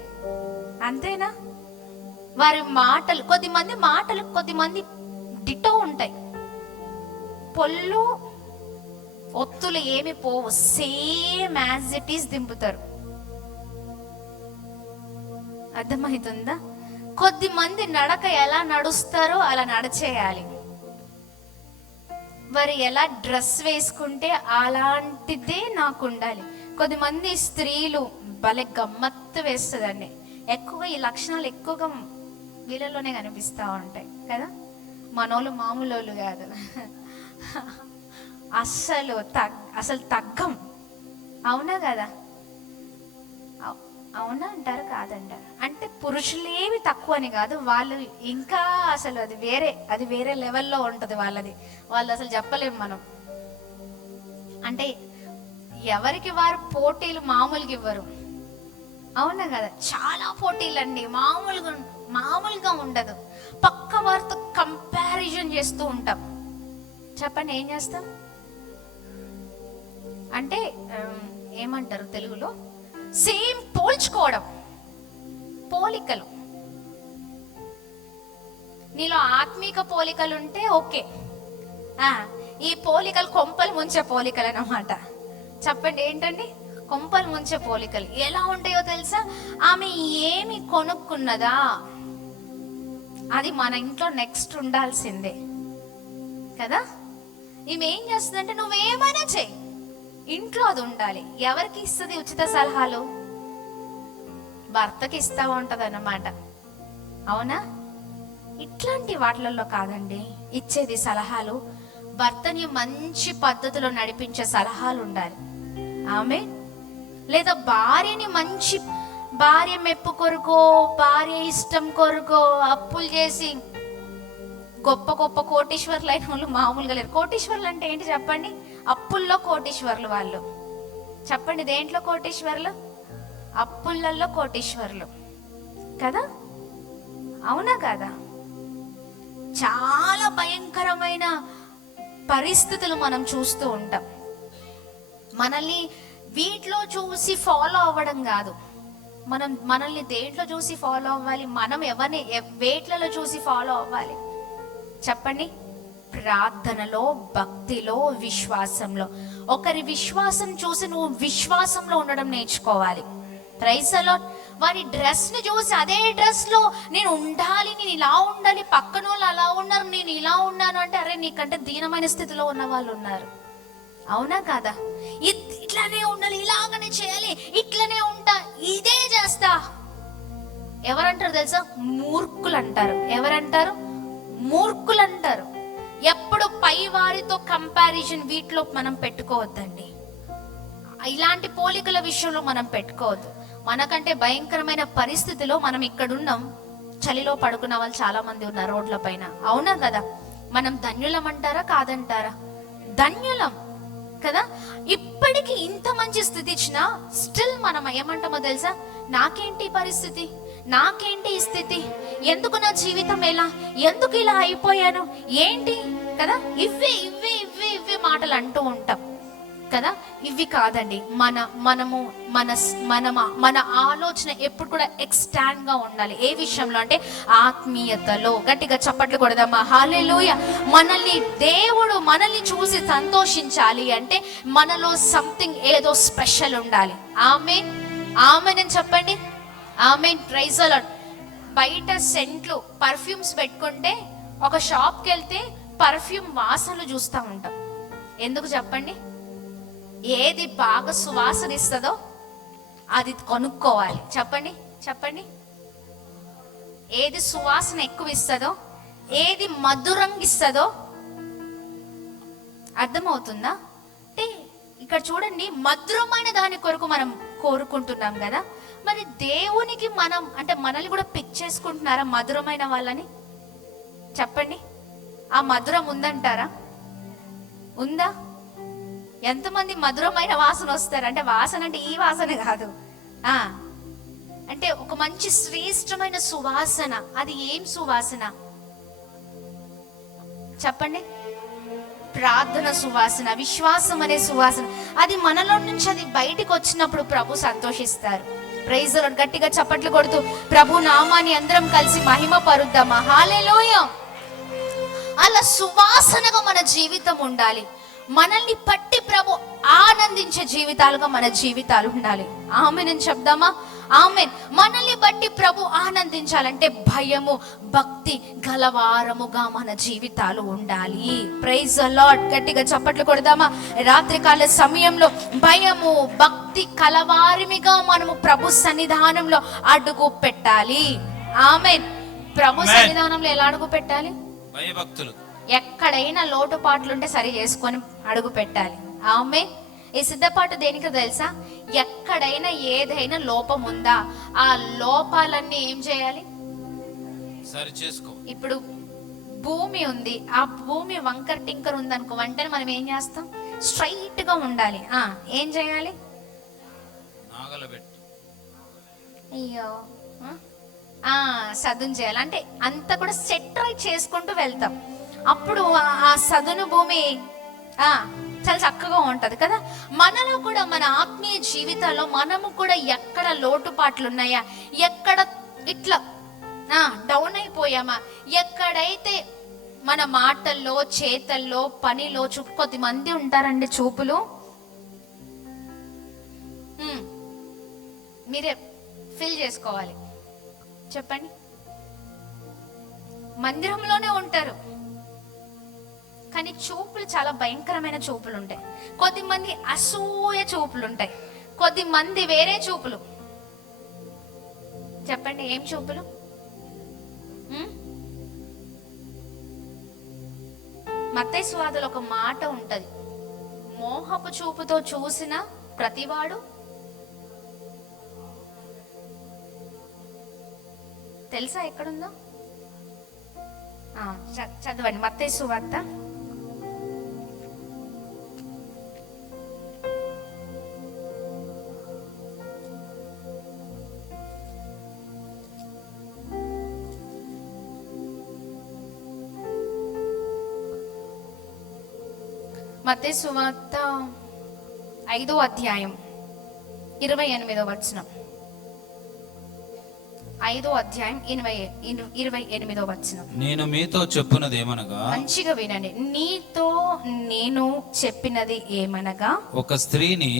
అంతేనా? వారి మాటలు, కొద్దిమంది డిటో ఉంటాయి. పొల్లు ఒత్తులు ఏమి పోవు, సేమ్ యాజ్ ఇట్ ఈస్ దింపుతారు. అర్థమవుతుందా? కొద్దిమంది నడక ఎలా నడుస్తారో అలా నడిచేయాలి. వారు ఎలా డ్రెస్ వేసుకుంటే అలాంటిదే నాకు ఉండాలి. కొద్దిమంది స్త్రీలు భలే గమ్మత్తు వేస్తుందండి. ఎక్కువగా ఈ లక్షణాలు ఎక్కువగా వీళ్ళలోనే కనిపిస్తూ ఉంటాయి కదా. మనోళ్ళు మామూలు కాదు. అసలు తగ్గం. అవునా కదా? అవునా అంటారు? కాదంటారు. అంటే పురుషులేమి తక్కువ అని కాదు, వాళ్ళు ఇంకా అసలు అది వేరే లెవెల్లో ఉంటుంది వాళ్ళు అసలు చెప్పలేము మనం. అంటే ఎవరికి వారు పోటీలు మామూలుగా ఇవ్వరు. అవునా కదా? చాలా పోటీలు అండి, మామూలుగా ఉండదు. పక్క వారితో కంపారిజన్ చేస్తూ ఉంటాం. చెప్పండి, ఏం చేస్తాం అంటే ఏమంటారు తెలుగులో? సేమ్ పోల్చుకోవడం, పోలికలు. నీలో ఆత్మీక పోలికలు ఉంటే ఓకే. ఈ పోలికలు కొంపలు ముంచే పోలికలు అన్నమాట. చెప్పండి, ఏంటండి? కొంపలు ముంచే పోలికలు. ఎలా ఉంటాయో తెలుసా? ఆమె ఏమి కొనుక్కున్నదా అది మన ఇంట్లో నెక్స్ట్ ఉండాల్సిందే కదా. ఈమె ఏం చేస్తుందంటే, నువ్వేమైనా చెయ్యి, ఇంట్లో అది ఉండాలి. ఎవరికి ఇస్తుంది ఉచిత సలహాలు? భర్తకి ఇస్తా ఉంటది అన్నమాట. అవునా? ఇట్లాంటి వాటిలలో కాదండి ఇచ్చేది సలహాలు. భర్తని మంచి పద్ధతిలో నడిపించే సలహాలు ఉండాలి. ఆమె లేదా భార్య మెప్పు కొరుకో, భార్య ఇష్టం కొరుకో అప్పులు చేసి గొప్ప గొప్ప కోటీశ్వర్లు అయిన వాళ్ళు మామూలుగా లేరు. కోటీశ్వర్లు అంటే ఏంటి చెప్పండి? అప్పుల్లో కోటీశ్వర్లు వాళ్ళు. చెప్పండి, దేంట్లో కోటీశ్వర్లు? అప్పులలో కోటీశ్వర్లు కదా. అవునా కదా? చాలా భయంకరమైన పరిస్థితులు మనం చూస్తూ ఉంటాం. మనల్ని వీటిలో చూసి ఫాలో అవ్వడం కాదు, మనల్ని దేంట్లో చూసి ఫాలో అవ్వాలి? మనం ఎవరిని వేట్లలో చూసి ఫాలో అవ్వాలి? చెప్పండి. ప్రార్థనలో, భక్తిలో, విశ్వాసంలో. ఒకరి విశ్వాసం చూసి నువ్వు విశ్వాసంలో ఉండడం నేర్చుకోవాలి. Praise the lord. వారి డ్రెస్ ని చూసి అదే డ్రెస్ లో నేను ఉండాలి, నేను ఇలా ఉండాలి, పక్కన వాళ్ళు అలా ఉన్నారు, నేను ఇలా ఉన్నాను అంటే, అరే నీకంటే దీనమైన స్థితిలో ఉన్న వాళ్ళు ఉన్నారు. అవునా కాదా? ఇట్లానే ఉండాలి, ఇలాగనే చేయాలి, ఇట్లనే ఉంటా, ఇదే చేస్తా. ఎవరంటారు తెలుసా? మూర్ఖులు అంటారు. ఎవరంటారు? మూర్ఖులు అంటారు. ఎప్పుడు పై వారితో కంపారిజన్ వీటిలో మనం పెట్టుకోవద్దండి. ఇలాంటి పోలికల విషయంలో మనం పెట్టుకోవద్దు. మనకంటే భయంకరమైన పరిస్థితిలో మనం ఇక్కడున్నాం. చలిలో పడుకున్న వాళ్ళు చాలా మంది ఉన్నారు రోడ్ల పైన. అవునా కదా? మనం ధన్యులం అంటారా కాదంటారా? ధన్యులం కదా. ఇప్పటికి ఇంత మంచి స్థితి ఇచ్చినా స్టిల్ మనం ఏమంటామో తెలుసా? నాకేంటి పరిస్థితి, నాకేంటి ఈ స్థితి, ఎందుకు నా జీవితం ఎలా, ఎందుకు ఇలా అయిపోయాను, ఏంటి కదా, ఇవే ఇవే ఇవే ఇవే మాటలు అంటూ ఉంటాం కదా. ఇవి కాదండి. మన ఆలోచన ఎప్పుడు కూడా ఎక్స్టాండ్ గా ఉండాలి. ఏ విషయంలో అంటే ఆత్మీయతలో. గట్టిగా చప్పట్లు కొడదామా? హల్లెలూయా. దేవుడు మనల్ని చూసి సంతోషించాలి అంటే మనలో సంథింగ్ ఏదో స్పెషల్ ఉండాలి. ఆమేన్, ఆమేన్ అని చెప్పండి. ఆమేన్, ప్రైజ్ ది లార్డ్. బయట సెంట్లు, పర్ఫ్యూమ్స్ పెట్టుకుంటే ఒక షాప్కి వెళ్తే పర్ఫ్యూమ్ వాసనలు చూస్తూ ఉంటాం. ఎందుకు చెప్పండి? ఏది బాగా సువాసన ఇస్తుందో అది కొనుక్కోవాలి. చెప్పండి చెప్పండి. ఏది సువాసన ఎక్కువ ఇస్తుందో, ఏది మధురంగా ఇస్తుందో అర్థమవుతుందా? అంటే ఇక్కడ చూడండి, మధురమైన దాని కొరకు మనం కోరుకుంటున్నాం కదా. మరి దేవునికి మనం అంటే మనల్ని కూడా పిక్ చేసుకుంటున్నారా మధురమైన వాళ్ళని? చెప్పండి. ఆ మధురం ఉందంటారా? ఉందా? ఎంతమంది మధురమైన వాసన వస్తారు? అంటే వాసన అంటే ఈ వాసన కాదు, అంటే ఒక మంచి శ్రేష్టమైన సువాసన. అది ఏం సువాసన చెప్పండి? ప్రార్థన సువాసన, విశ్వాసం అనే సువాసన. అది మనలో నుంచి అది బయటికి వచ్చినప్పుడు ప్రభు సంతోషిస్తారు. Praise the lord. గట్టిగా చప్పట్లు కొడుతూ ప్రభు నామాన్ని అందరం కలిసి మహిమ పరుద్దామా? హల్లెలూయా. అలా సువాసనగా మన జీవితం ఉండాలి. మనల్ని పట్టి ప్రభు ఆనందించే జీవితాలుగా మన జీవితాలు ఉండాలి. ఆమేన్ అని చెప్దామా? ఆమేన్. మనల్ని బట్టి ప్రభు ఆనందించాలంటే భయము, భక్తి గలవారముగా మన జీవితాలు ఉండాలి. Praise the lord. గట్టిగా చప్పట్లు కొడదామా? రాత్రికాల సమయంలో భయము, భక్తి కలవారిమిగా మనము ప్రభు సన్నిధానంలో అడుగు పెట్టాలి. ఆమేన్. ప్రభు సన్నిధానంలో ఎలా అడుగు పెట్టాలి? భయభక్తులు. ఎక్కడైనా లోటుపాట్లుంటే సరి చేసుకొని అడుగు పెట్టాలి. ఆమేన్. ఈ సిద్ధపాటు దేనికి తెలుసా? ఎక్కడైనా ఏదైనా లోపం ఉందా, ఆ లోపాలన్నీ ఏం చేయాలి? సరి చేసుకో. ఇప్పుడు భూమి ఉంది, ఆ భూమి వంకర్ టింకర్ ఉందనుకో, వెంటనే మనం ఏం చేస్తాం? స్ట్రైట్ గా ఉండాలి. ఏం చేయాలి? అయ్యో సదును చేయాలి. అంటే అంతా కూడా సెట్ రైట్ చేసుకుంటూ వెళ్తాం. అప్పుడు ఆ సదును భూమి చాలా చక్కగా ఉంటది కదా. మనలో కూడా మన ఆత్మీయ జీవితాల్లో మనము కూడా ఎక్కడ లోటుపాట్లు ఉన్నాయా, ఎక్కడ ఇట్లా డౌన్ అయిపోయామా, ఎక్కడైతే మన మాటల్లో, చేతల్లో, పనిలో కొద్దిమంది ఉంటారండి చూపులు. మీరే ఫిల్ చేసుకోవాలి. చెప్పండి. మందిరంలోనే ఉంటారు కానీ చూపులు చాలా భయంకరమైన చూపులు ఉంటాయి. కొద్దిమంది అసూయ చూపులు ఉంటాయి, కొద్దిమంది వేరే చూపులు. చెప్పండి, ఏం చూపులు? మత్తయి సువార్తలో ఒక మాట ఉంటది, మోహపు చూపుతో చూసిన ప్రతివాడు. తెలుసా ఎక్కడుందో? చదవండి మత్తయి సువార్త 5వ అధ్యాయం 28వ వచనం. 5వ అధ్యాయం 28వ వచనం. నేను మీతో చెప్పున్నది ఏమనగా, మంచిగా వినండి. నీతో నేను చెప్పినది ఏమనగా, ఒక స్త్రీని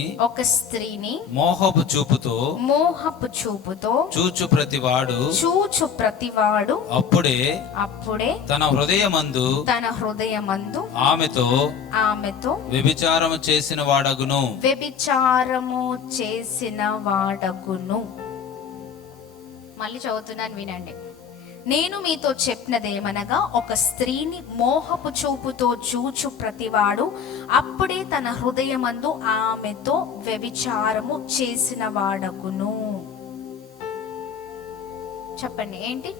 మోహపు చూపుతో చూచు ప్రతివాడు అప్పుడే తన హృదయమందు ఆమెతో వ్యభిచారము చేసిన వాడగును. మళ్ళీ చదువుతున్నాను, వినండి. నేను మీతో చెప్పినదేమనగా, ఒక స్త్రీని మోహపు చూపుతో చూచు ప్రతివాడు అప్పుడే తన హృదయమందు ఆమెతో వ్యభిచారము చేసిన వాడగును. చెప్పండి, ఏంటి?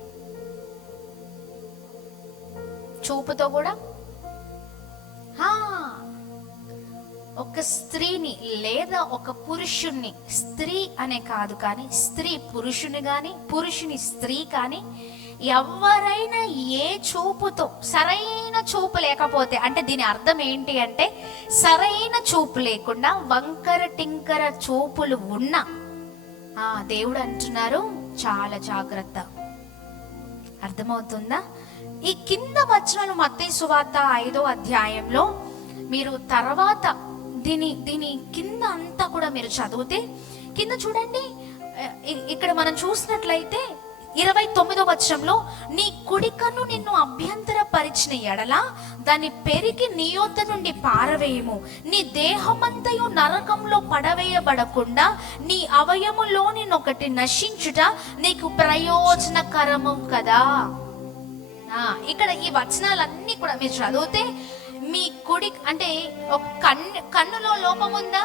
చూపుతో కూడా ఒక స్త్రీని లేదా ఒక పురుషుణ్ణి, స్త్రీ అనే కాదు కానీ స్త్రీ పురుషుని కానీ పురుషుని స్త్రీ కానీ ఎవరైనా ఏ చూపుతో, సరైన చూపు లేకపోతే, అంటే దీని అర్థం ఏంటి అంటే సరైన చూపు లేకుండా వంకర టింకర చూపులు ఉన్నా దేవుడు అంటున్నారు చాలా జాగ్రత్త. అర్థమవుతుందా? ఈ కింద వచనాలు మత్తయి సువార్త 5వ అధ్యాయంలో మీరు తర్వాత దీని కింద అంతా కూడా మీరు చదివితే కింద చూడండి, ఇక్కడ మనం చూసినట్లయితే 29వ వచనంలో, నీ కుడి కన్ను నిన్ను అభ్యంతర పరిచిన ఎడల దాన్ని పెరికి నీ యొద్ద నుండి పారవేయము, నీ దేహమంతయు నరకంలో పడవేయబడకుండా నీ అవయములోని ఒకటి నశించుట నీకు ప్రయోజనకరము కదా. ఇక్కడ ఈ వచనాలన్నీ కూడా మీరు చదివితే, మీ కుడి అంటే ఒక కన్నులో లోపం ఉందా,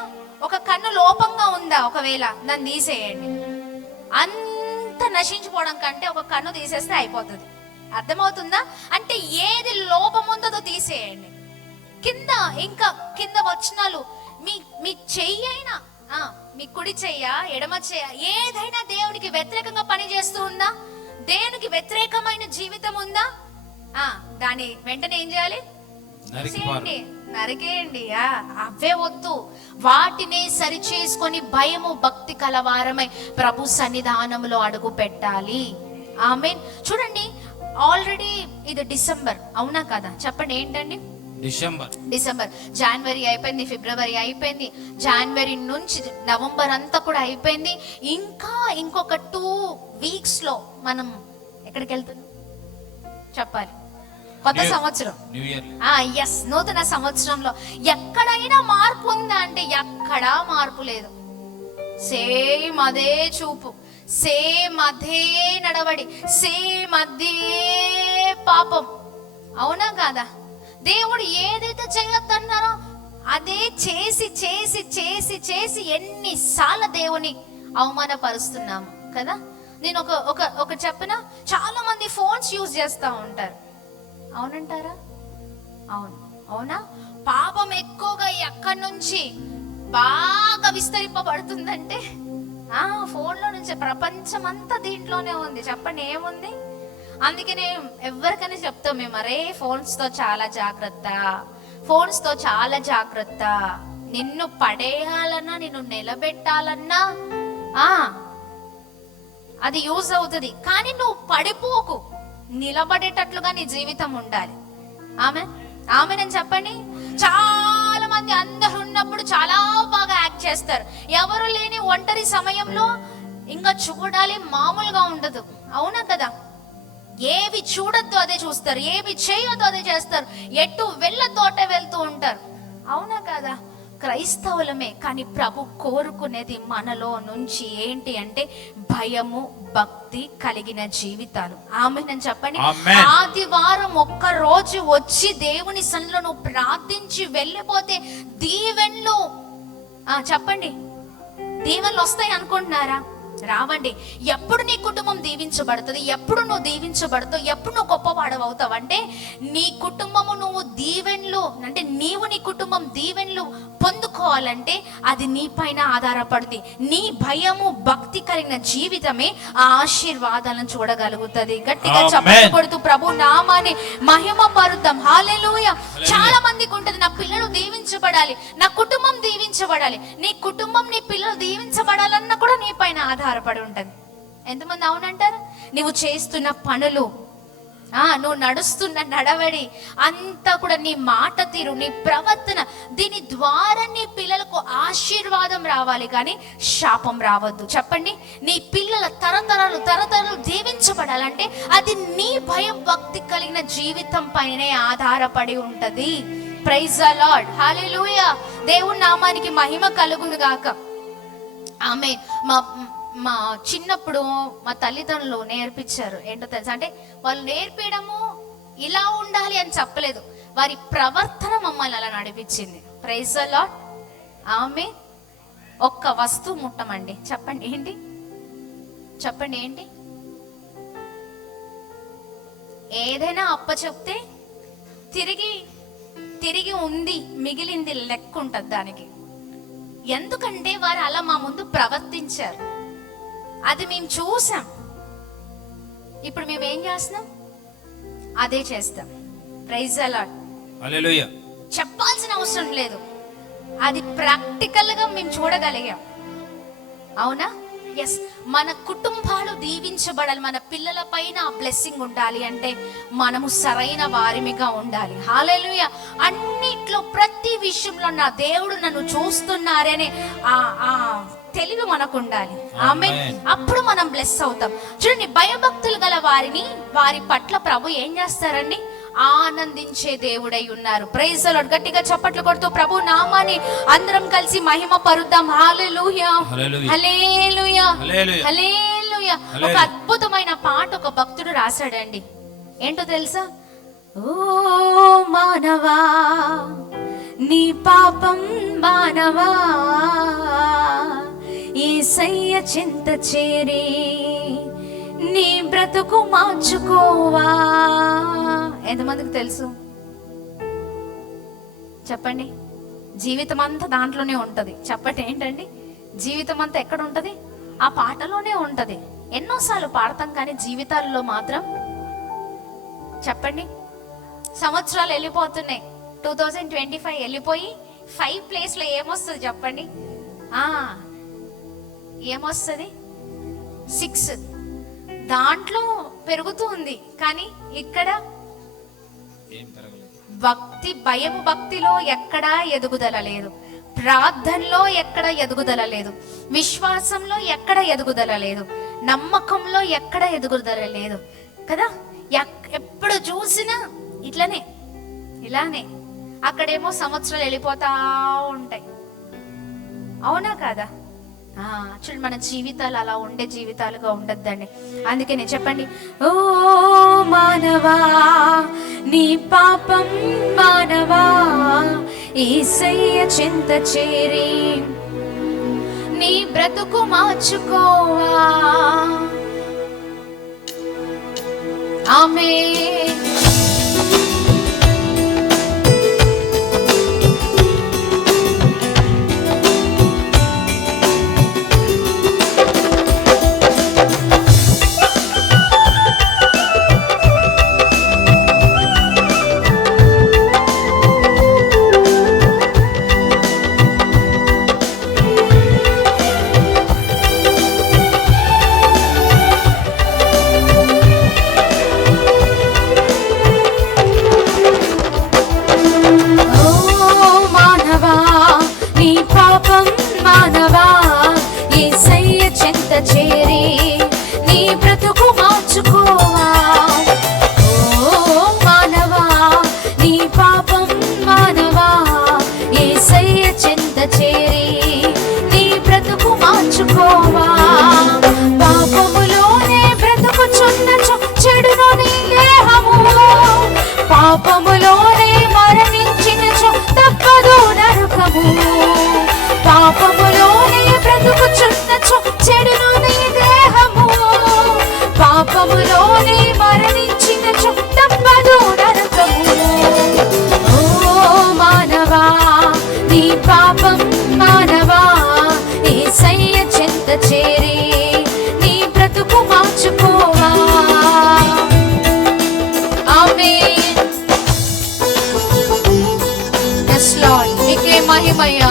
ఒక కన్ను లోపంగా ఉందా, ఒకవేళ దాన్ని తీసేయండి. అంత నశించిపోవడం కంటే ఒక కన్ను తీసేస్తే అయిపోతుంది. అర్థమవుతుందా? అంటే ఏది లోపం ఉందో తీసేయండి. ఇంకా కింద వచనాలు, మీ చెయ్యి అయినా, మీ కుడి చెయ్య ఎడమ చెయ్య ఏదైనా దేవునికి వ్యతిరేకంగా పని చేస్తూ ఉందా, దేవునికి వ్యతిరేకమైన జీవితం ఉందా, దాన్ని వెంటనే ఏం చేయాలి? నరికేయండి. అవే వద్దు, వాటినే సరి చేసుకొని భయము భక్తి కలవారమై ప్రభు సన్నిధానంలో అడుగు పెట్టాలి. ఆమేన్. చూడండి, ఆల్రెడీ ఇది డిసెంబర్, అవునా కదా? చెప్పండి, ఏంటండి? డిసెంబర్. జనవరి అయిపోయింది, ఫిబ్రవరి అయిపోయింది, జనవరి నుంచి నవంబర్ అంతా కూడా అయిపోయింది. ఇంకొక 2 weeks లో మనం ఎక్కడికి వెళ్తున్నాం చెప్పాలి? కొత్త సంవత్సరం. ఎస్, నూతన సంవత్సరంలో ఎక్కడైనా మార్పు ఉందా అంటే ఎక్కడా మార్పు లేదు. సేమ్ అదే చూపు, సేమ్ అదే నడవడి, సేమ్ అదే పాపం, అవునా కాదా? దేవుడు ఏదైతే చేయొద్దన్నారో అదే చేసి చేసి చేసి చేసి ఎన్నిసార్లు దేవుని అవమానపరుస్తున్నాము కదా. నేను ఒక చెప్పిన, చాలా మంది ఫోన్స్ యూజ్ చేస్తూ ఉంటారు, అవునంటారా? అవునా? పాపం ఎక్కువగా ఎక్కడి నుంచి బాగా విస్తరింపబడుతుందంటే ఫోన్లో నుంచి. ప్రపంచం అంతా దీంట్లోనే ఉంది. చెప్పండి, ఏముంది? అందుకనే ఎవరికైనా చెప్తాం మేము, అరే ఫోన్స్ తో చాలా జాగ్రత్త, నిన్ను పడేయాలన్నా నిన్ను నిలబెట్టాలన్నా అది యూజ్ అవుతుంది, కానీ నువ్వు పడిపోకు, నిలబడేటట్లుగా నీ జీవితం ఉండాలి. ఆమెన్ చెప్పండి. చాలా మంది అందరు ఉన్నప్పుడు చాలా బాగా యాక్ట్ చేస్తారు, ఎవరు లేని ఒంటరి సమయంలో ఇంకా చూడాలి మామూలుగా ఉండదు, అవునా కదా? ఏవి చూడొద్దు అదే చూస్తారు, ఏవి చేయొద్దు అదే చేస్తారు, ఎటు వెళ్ళొద్దు అటే వెళ్తూ ఉంటారు, అవునా కదా? క్రైస్తవులమే, కానీ ప్రభు కోరుకునేది మనలో నుంచి ఏంటి అంటే భయము భక్తి కలిగిన జీవితాలు. ఆమేన్ చెప్పండి. ఆదివారం ఒక్క రోజు వచ్చి దేవుని సన్నిధిలో నువ్వు ప్రార్థించి వెళ్ళిపోతే దీవెనలు చెప్పండి, దీవెనలు వస్తాయి అనుకుంటున్నారా? రావండి. ఎప్పుడు నీ కుటుంబం దీవించబడుతుంది, ఎప్పుడు నువ్వు దీవించబడతావు, ఎప్పుడు నువ్వు గొప్పవాడవు అవుతావు అంటే నీ కుటుంబము నువ్వు దీవెనలు, అంటే నీవు నీ కుటుంబం దీవెనలు పొందుకోవాలంటే అది నీ పైన ఆధారపడుతుంది. నీ భయము భక్తి కలిగిన జీవితమే ఆ ఆశీర్వాదాలను చూడగలుగుతుంది. గట్టిగా చప్పట్లు కొడుతూ ప్రభు నామాన్ని మహిమ పరుద్దాం. హల్లెలూయా. చాలా మందికి ఉంటుంది, నా పిల్లలు దీవించబడాలి, నా కుటుంబం దీవించబడాలి. నీ కుటుంబం నీ పిల్లలు దీవించబడాలన్నా కూడా నీ పైన ఆధారపడి ఉంటుంది. ఎంతమంది అవునంటారు? నువ్వు చేస్తున్న పనులు, నువ్వు నడుస్తున్న నడవడి అంతా కూడా, నీ మాట తీరు, నీ ప్రవర్తన, దీని ద్వారా నీ పిల్లలకు ఆశీర్వాదం రావాలి కానీ శాపం రావద్దు. చెప్పండి, నీ పిల్లల తరతరాలు దీవించబడాలంటే అది నీ భయం భక్తి కలిగిన జీవితం పైనే ఆధారపడి ఉంటది. ప్రైజ్ ద లార్డ్, హల్లెలూయా. దేవుని నామానికి మహిమ కలుగును గాక. ఆమేన్. మా చిన్నప్పుడు మా తల్లిదండ్రులు నేర్పించారు. ఏంటో తెలుసా? అంటే వాళ్ళు నేర్పించడము ఇలా ఉండాలి అని చెప్పలేదు, వారి ప్రవర్తన మమ్మల్ని అలా నడిపించింది. Praise the lord. ఆమేన్. ఒక్క వస్తువు ముట్టమండి. చెప్పండి ఏంటి? చెప్పండి ఏంటి? ఏదైనా అప్ప చెప్తే తిరిగి ఉంది, మిగిలింది లెక్క ఉంటుంది దానికి. ఎందుకంటే వారు అలా మా ముందు ప్రవర్తించారు, అది మేము చూసాం. ఇప్పుడు మేము ఏం చేస్తున్నాం? అదే చేస్తాం. ప్రైజ్ ద లార్డ్, హల్లెలూయా. చెప్పాల్సిన అవసరం లేదు, అది ప్రాక్టికల్ గా మేము చూడగలిగాం. అవునా? ఎస్. మన కుటుంబాలు దీవించబడాలి, మన పిల్లల పైన ఆ బ్లెస్సింగ్ ఉండాలి అంటే మనము సరైన వారిమిగా ఉండాలి. హల్లెలూయా. అన్నిట్లో ప్రతి విషయంలో నా దేవుడు నన్ను చూస్తున్నారనే ఆ తెలివి మనకు ఉండాలి. ఆమేన్. అప్పుడు మనం బ్లెస్ అవుతాం. చూడండి, భయభక్తులు గల వారి పట్ల ప్రభు ఏం చేస్తారండి? ఆనందించే దేవుడై ఉన్నారు. Praise the lord. గట్టిగా చప్పట్లు కొడుతూ ప్రభు నామాన్ని అందరం కలిసి మహిమ పరుద్దాం. హల్లెలూయా, హల్లెలూయా, హల్లెలూయా. ఒక అద్భుతమైన పాట ఒక భక్తుడు రాశాడండి. ఏంటో తెలుసా? ఓ మానవా, నీ పాపం మానవా, యేసయ్య చింత చేరి నీ బ్రతుకు మార్చుకోవా. ఎంతమందికి తెలుసు? చెప్పండి. జీవితం అంతా దాంట్లోనే ఉంటది. చెప్పండి ఏంటండి? జీవితం అంతా ఎక్కడ ఉంటది? ఆ పాటలోనే ఉంటది. ఎన్నోసార్లు పాడతాం కానీ జీవితాల్లో మాత్రం. చెప్పండి, సంవత్సరాలు వెళ్ళిపోతున్నాయి. 2025 వెళ్ళిపోయి 5 ప్లేస్లో ఏమొస్తుంది చెప్పండి? ఏమొస్తుంది? 6. దాంట్లో పెరుగుతూ ఉంది కానీ ఇక్కడ భక్తిలో ఎక్కడా ఎదుగుదల లేదు, ప్రార్థనలో ఎక్కడ ఎదుగుదల లేదు, విశ్వాసంలో ఎక్కడ ఎదుగుదల లేదు, నమ్మకంలో ఎక్కడ ఎదుగుదల లేదు కదా. ఎప్పుడు చూసినా ఇలానే. అక్కడేమో సంవత్సరాలు వెళ్ళిపోతా ఉంటాయి. అవునా కాదా? చూడండి, మన జీవితాలు అలా ఉండే జీవితాలుగా ఉండద్దండి. అందుకనే చెప్పండి, ఓ మానవా, నీ పాపం మానవా, యేసయ్య చింత చేరి నీ బ్రతుకు మార్చుకోవా. ఆమేన్. పాపములోనే మరణించినచో తప్పదు నరకము. పాపములోనే బ్రతుకుచున్నచో చెడును నీ దేహము. పాపములోనే మరణించినచో తప్పదు నరకము. ఓ మానవా, నీ పాపం మానవా, యేసయ్య చెంత చేరి నీ బ్రతుకు మార్చుకోవా. మహిమయ్యా.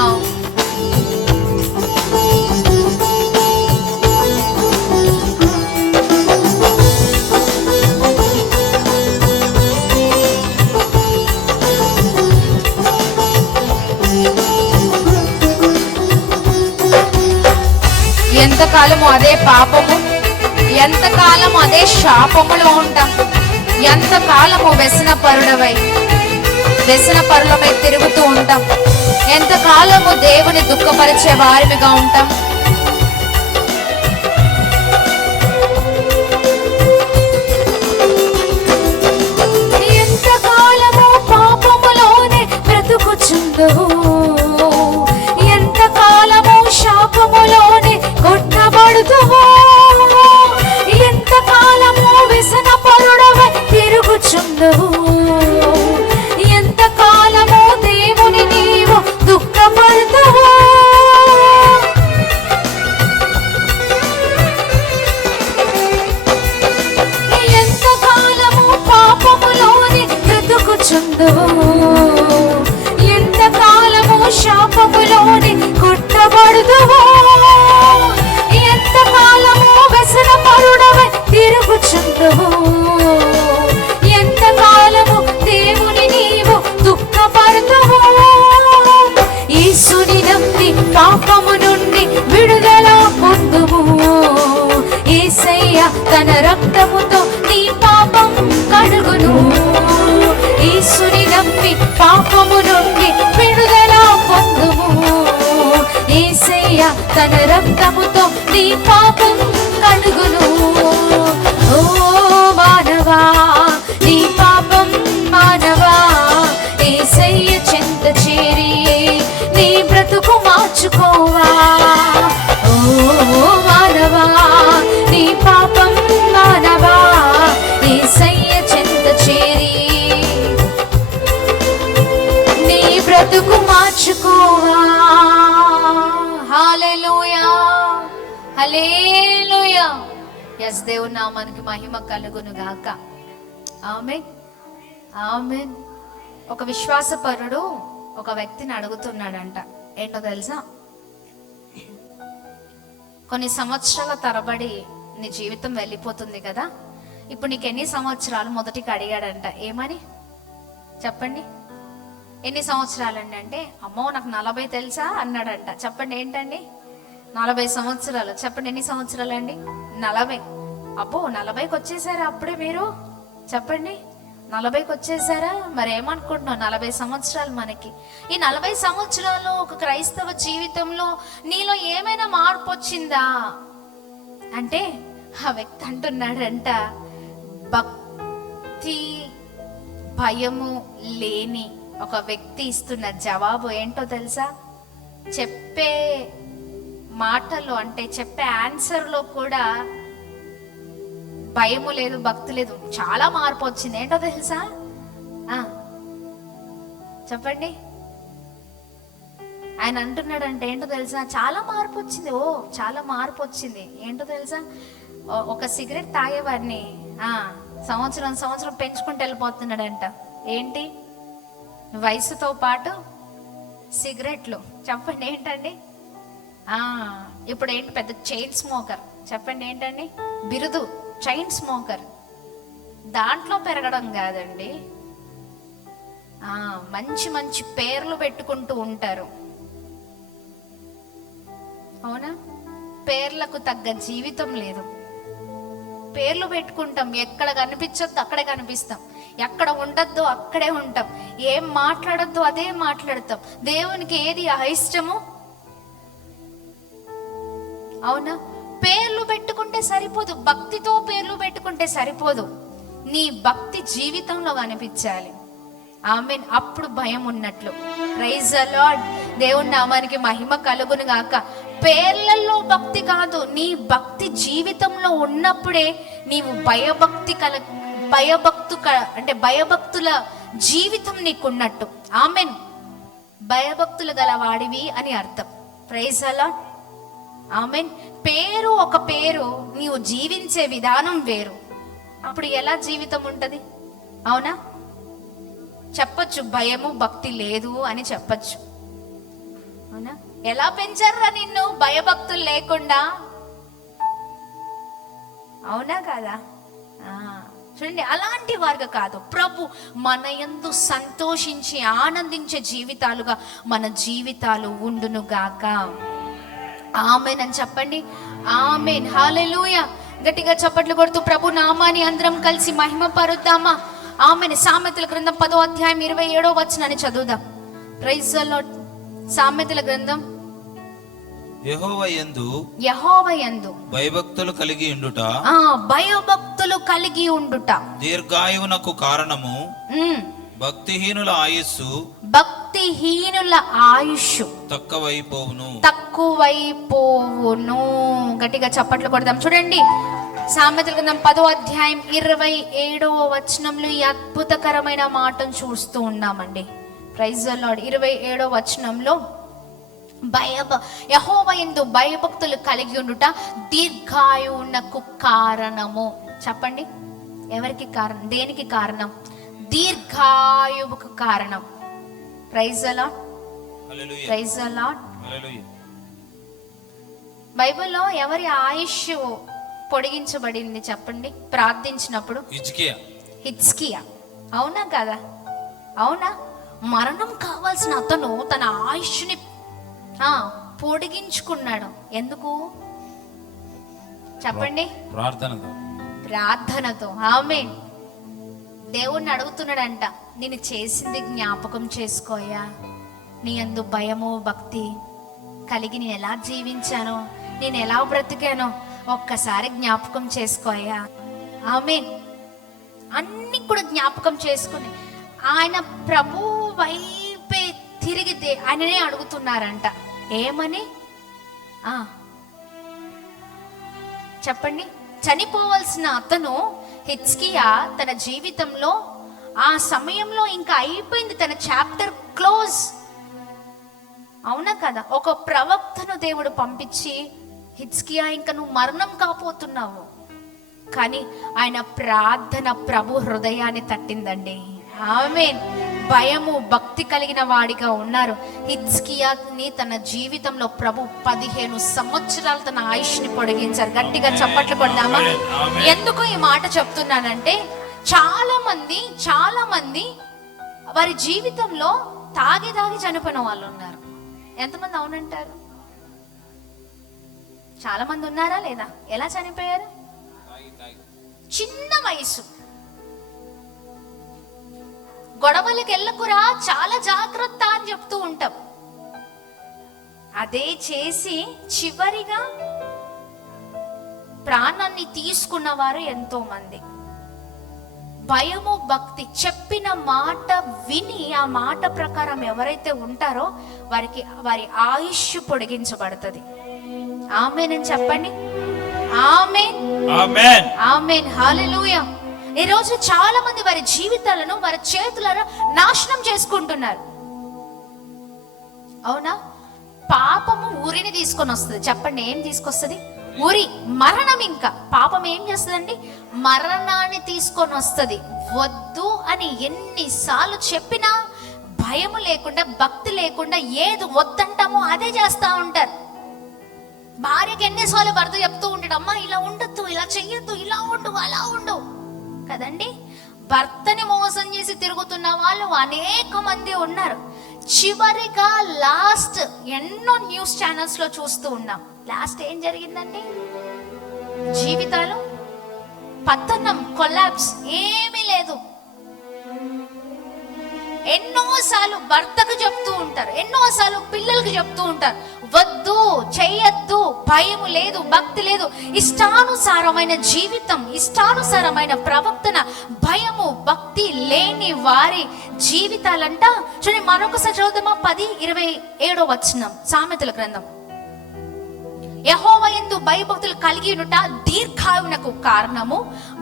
ఎంతకాలము అదే పాపము, ఎంతకాలము అదే శాపములో ఉంటాం, ఎంతకాలము వ్యసనపరులమై తిరుగుతూ ఉంటాం, ఎంతకాలము దేవుని దుఃఖపరిచే వారిగా ఉంటాం. ఎంతకాలము పాపములోనే బ్రతుకుచుందువు, ఎంతకాలము శాపములోనే కొట్టబడుతువు, ఎంతకాలము వ్యసనపరుడవై తిరుగుచుందువు, ఎంతకాలము దేవుని నీవు దుఃఖపడుతువు. ఎంతకాలము పాపములోనే బ్రతుకుచుందువు, ఎంతకాలము శాపములోనే కొట్టబడుదువు, ఎంతకాలము వ్యసనపరుడవై తిరుగుచుందువు, ఎంతకాలము దేవుని నీవు దుఃఖపడుదువు. యేసుని నమ్మి పాపము నుండి విడుదల పొందుము, యేసయ్య తన రక్తముతో నీ పాపం కడుగును. యేసుని నమ్మి పాపము నుండి విడుదల పొందుము, యేసయ్య తన రక్తముతో నీ పాపం కడుగును. ఓ మానవా, నీ పాపం మానవా, యేసయ్య చెంత చేరి నీ బ్రతుకు మార్చుకోవా. ఓ మానవా, నీ పాపం మానవా, యేసయ్య చెంత చేరి నీ బ్రతుకు మార్చుకోవా. హల్లెలూయా, హల్లెలూయా. యెస్, దేవుని నామానికి మహిమ కలుగును గాక. ఆమేన్, ఆమేన్. ఒక విశ్వాసపరుడు ఒక వ్యక్తిని అడుగుతున్నాడంట, ఏంటో తెలుసా? కొన్ని సంవత్సరాల తరబడి నీ జీవితం వెళ్ళిపోతుంది కదా, ఇప్పుడు నీకు ఎన్ని సంవత్సరాలు మొదటికి అడిగాడంట. ఏమని చెప్పండి? ఎన్ని సంవత్సరాలండి అంటే, అమ్మో నాకు 40 తెలుసా అన్నాడంట. చెప్పండి ఏంటండి? 40 సంవత్సరాలు. చెప్పండి ఎన్ని సంవత్సరాలు అండి? 40. అబ్బో 40కి వచ్చేసారా అప్పుడే మీరు? చెప్పండి 40కి వచ్చేసారా? మరి ఏమనుకుంటున్నావు? 40 సంవత్సరాలు మనకి. ఈ 40 సంవత్సరాలు ఒక క్రైస్తవ జీవితంలో నీలో ఏమైనా మార్పు వచ్చిందా అంటే, ఆ వ్యక్తి అంటున్నాడంట, భక్తి భయము లేని ఒక వ్యక్తి ఇస్తున్న జవాబు ఏంటో తెలుసా? చెప్పే మాటలు అంటే చెప్పే ఆన్సర్లో కూడా భయము లేదు, భక్తి లేదు, చాలా మార్పు వచ్చింది. ఏంటో తెలుసా? చెప్పండి. ఆయన అంటున్నాడంటే ఏంటో తెలుసా? చాలా మార్పు వచ్చింది. ఓ చాలా మార్పు వచ్చింది. ఏంటో తెలుసా? ఒక సిగరెట్ తాగేవాడిని సంవత్సరం పెంచుకుంటూ వెళ్ళిపోతున్నాడంట. ఏంటి? వయసుతో పాటు సిగరెట్లు. చెప్పండి ఏంటండి? ఇప్పుడు ఏంటి? పెద్ద చైన్ స్మోకర్. చెప్పండి ఏంటండి? బిరుదు చైన్ స్మోకర్. దాంట్లో పెరగడం కాదండి, మంచి మంచి పేర్లు పెట్టుకుంటూ ఉంటారు. అవునా? పేర్లకు తగ్గ జీవితం లేదు. పేర్లు పెట్టుకుంటాం, ఎక్కడ కనిపించొద్దు అక్కడే కనిపిస్తాం, ఎక్కడ ఉండొద్దు అక్కడే ఉంటాం, ఏం మాట్లాడొద్దు అదే మాట్లాడతాం. దేవునికి ఏది అయిష్టమో, అవునా? పేర్లు పెట్టుకుంటే సరిపోదు, భక్తితో పేర్లు పెట్టుకుంటే సరిపోదు, నీ భక్తి జీవితంలో కనిపించాలి. ఆమేన్. అప్పుడు భయం ఉన్నట్లు. Praise the lord. దేవుని నామానికి మహిమ కలుగును గాక. పేర్లలో భక్తి కాదు, నీ భక్తి జీవితంలో ఉన్నప్పుడే నీవు భయభక్తుల జీవితం నీకున్నట్టు. ఆమేన్. భయభక్తులు గల వాడివి అని అర్థం. Praise the lord. ఆమేన్. పేరు ఒక పేరు, నీవు జీవించే విధానం వేరు. అప్పుడు ఎలా జీవితం ఉంటది? అవునా? చెప్పొచ్చు భయము భక్తి లేదు అని చెప్పొచ్చు. అవునా? ఎలా పెంచారా నిన్ను భయభక్తులు లేకుండా? అవునా కదా? చూడండి, అలాంటి వారుగా కాదు, ప్రభు మన యందు సంతోషించి ఆనందించే జీవితాలుగా మన జీవితాలు ఉండును గాక. ఆమేన్ అని చెప్పండి. ఆమేన్, హల్లెలూయా. గట్టిగా చప్పట్లు కొడుతూ ప్రభు నామాన్ని అందరం కలిసి మహిమ పరుద్దామా? ఆమేన్. సామెతల గ్రంథం 10వ అధ్యాయం 27వ వచనాన్ని చదువుదాం. Praise the lord. సామెతల గ్రంథం యెహోవా యందు భయభక్తులు కలిగి ఉండుట, భయభక్తులు కలిగి ఉండుట దీర్ఘాయువునకు కారణము. భక్తిహీనుల ఆయుస్సు తక్కువైపోవును. గట్టిగా చప్పట్లు కొడదాం. చూడండి, సామెతల గ్రంథం 10వ అధ్యాయం 27వ వచనంలో ఈ అద్భుతకరమైన మాటను చూస్తూ ఉన్నామండి. Praise the lord. 27వ వచనంలో యెహోవా యందు భయభక్తులు కలిగి ఉండుట దీర్ఘాయువునకు కారణము. చెప్పండి, ఎవరికి కారణం? దేనికి కారణం? దీర్ఘాయువుకు కారణం. Praise the lord. Praise the lord. బైబిల్లో ఎవరి ఆయుష్ పొడిగించబడింది చెప్పండి ప్రార్థించినప్పుడు? హిజ్కియా. అవునా కదా? అవునా? మరణం కావాల్సిన అతను తన ఆయుష్ని పొడిగించుకున్నాడు. ఎందుకు చెప్పండి? ప్రార్థనతో. ఆమేన్. దేవుణ్ణి అడుగుతున్నాడంట, నేను చేసింది జ్ఞాపకం చేసుకోయా, నీ యందు భయము భక్తి కలిగి నేను ఎలా జీవించానో, నేను ఎలా బ్రతికానో ఒక్కసారి జ్ఞాపకం చేసుకోయా. ఆమేన్. అన్ని కూడా జ్ఞాపకం చేసుకుని ఆయన ప్రభు వైపే తిరిగితే ఆయననే అడుగుతున్నారంట. ఏమని? చెప్పండి. చనిపోవలసిన అతను హిజ్కియా తన జీవితంలో ఆ సమయంలో ఇంకా అయిపోయింది, తన చాప్టర్ క్లోజ్. అవునా కదా? ఒక ప్రవక్తను దేవుడు పంపించి, హిజ్కియా ఇంకా నువ్వు మరణం కాపోతున్నావు. కానీ ఆయన ప్రార్థన ప్రభు హృదయాన్ని తట్టిందండి. ఆమేన్. భయము భక్తి కలిగిన వాడిగా ఉన్నారు. హిజ్కియాని తన జీవితంలో ప్రభు 15 సంవత్సరాలు తన ఆయుష్ని పొడిగించారు. గట్టిగా చప్పట్లు కొడదామా? ఎందుకు ఈ మాట చెప్తున్నానంటే, చాలా మంది వారి జీవితంలో తాగి చనిపోయిన వాళ్ళు ఉన్నారు. ఎంతమంది అవునంటారు? చాలా మంది ఉన్నారా లేదా? ఎలా చనిపోయారు? చిన్న వయసు. గొడవలకు వెళ్ళకురా, చాలా జాగ్రత్త అని చెప్తూ ఉంటాం. అదే చేసి చివరిగా ప్రాణాన్ని తీసుకున్న వారు ఎంతో మంది. భయము భక్తి చెప్పిన మాట విని ఆ మాట ప్రకారం ఎవరైతే ఉంటారో వారి ఆయుష్ పొడిగించబడుతుంది. ఆమేన్ అని చెప్పండి. ఆమేన్, ఆమేన్, ఆమేన్, హల్లెలూయా. ఈ రోజు చాలా మంది వారి జీవితాలను వారి చేతులను నాశనం చేసుకుంటున్నారు. అవునా? పాపము ఊరిని తీసుకొని వస్తుంది. చెప్పండి, ఏం తీసుకొస్తుంది? ఊరి, మరణం. ఇంకా పాపం ఏం చేస్తుందండి? మరణాన్ని తీసుకొని వస్తుంది. వద్దు అని ఎన్నిసార్లు చెప్పినా భయము లేకుండా భక్తి లేకుండా ఏది వద్దంటామో అదే చేస్తా ఉంటారు. భార్యకి ఎన్నిసార్లు భర్త చెప్తూ ఉంటాడు, అమ్మా ఇలా ఉండొద్దు, ఇలా చెయ్యొద్దు, ఇలా ఉండు, అలా ఉండు కదండి. భర్తని మోసం చేసి తిరుగుతున్న వాళ్ళు అనేక మంది ఉన్నారు. చివరిగా లాస్ట్ ఎన్నో న్యూస్ ఛానల్స్ లో చూస్తూ ఉన్నాం. లాస్ట్ ఏం జరిగిందండి? జీవితాలు పతనం, కొలాప్స్, ఏమీ లేదు. ఎన్నోసార్లు భర్తకు చెప్తూ ఉంటారు, ఎన్నోసార్లు పిల్లలకు చెప్తూ ఉంటారు, వద్దు, చెయ్యొద్దు, భయం లేదు, భక్తి లేదు. ఇష్టానుసారమైన జీవితం, ఇష్టానుసారమైన ప్రవర్తన, భయము భక్తి లేని వారి జీవితాలంట. చూడండి, మరొకసారి చదువుదామా? 10:27 వచనం, సామెతల గ్రంథం. యెహోవా యందు భయభక్తులు కలిగి ఉండుట దీర్ఘాయువునకు కారణము,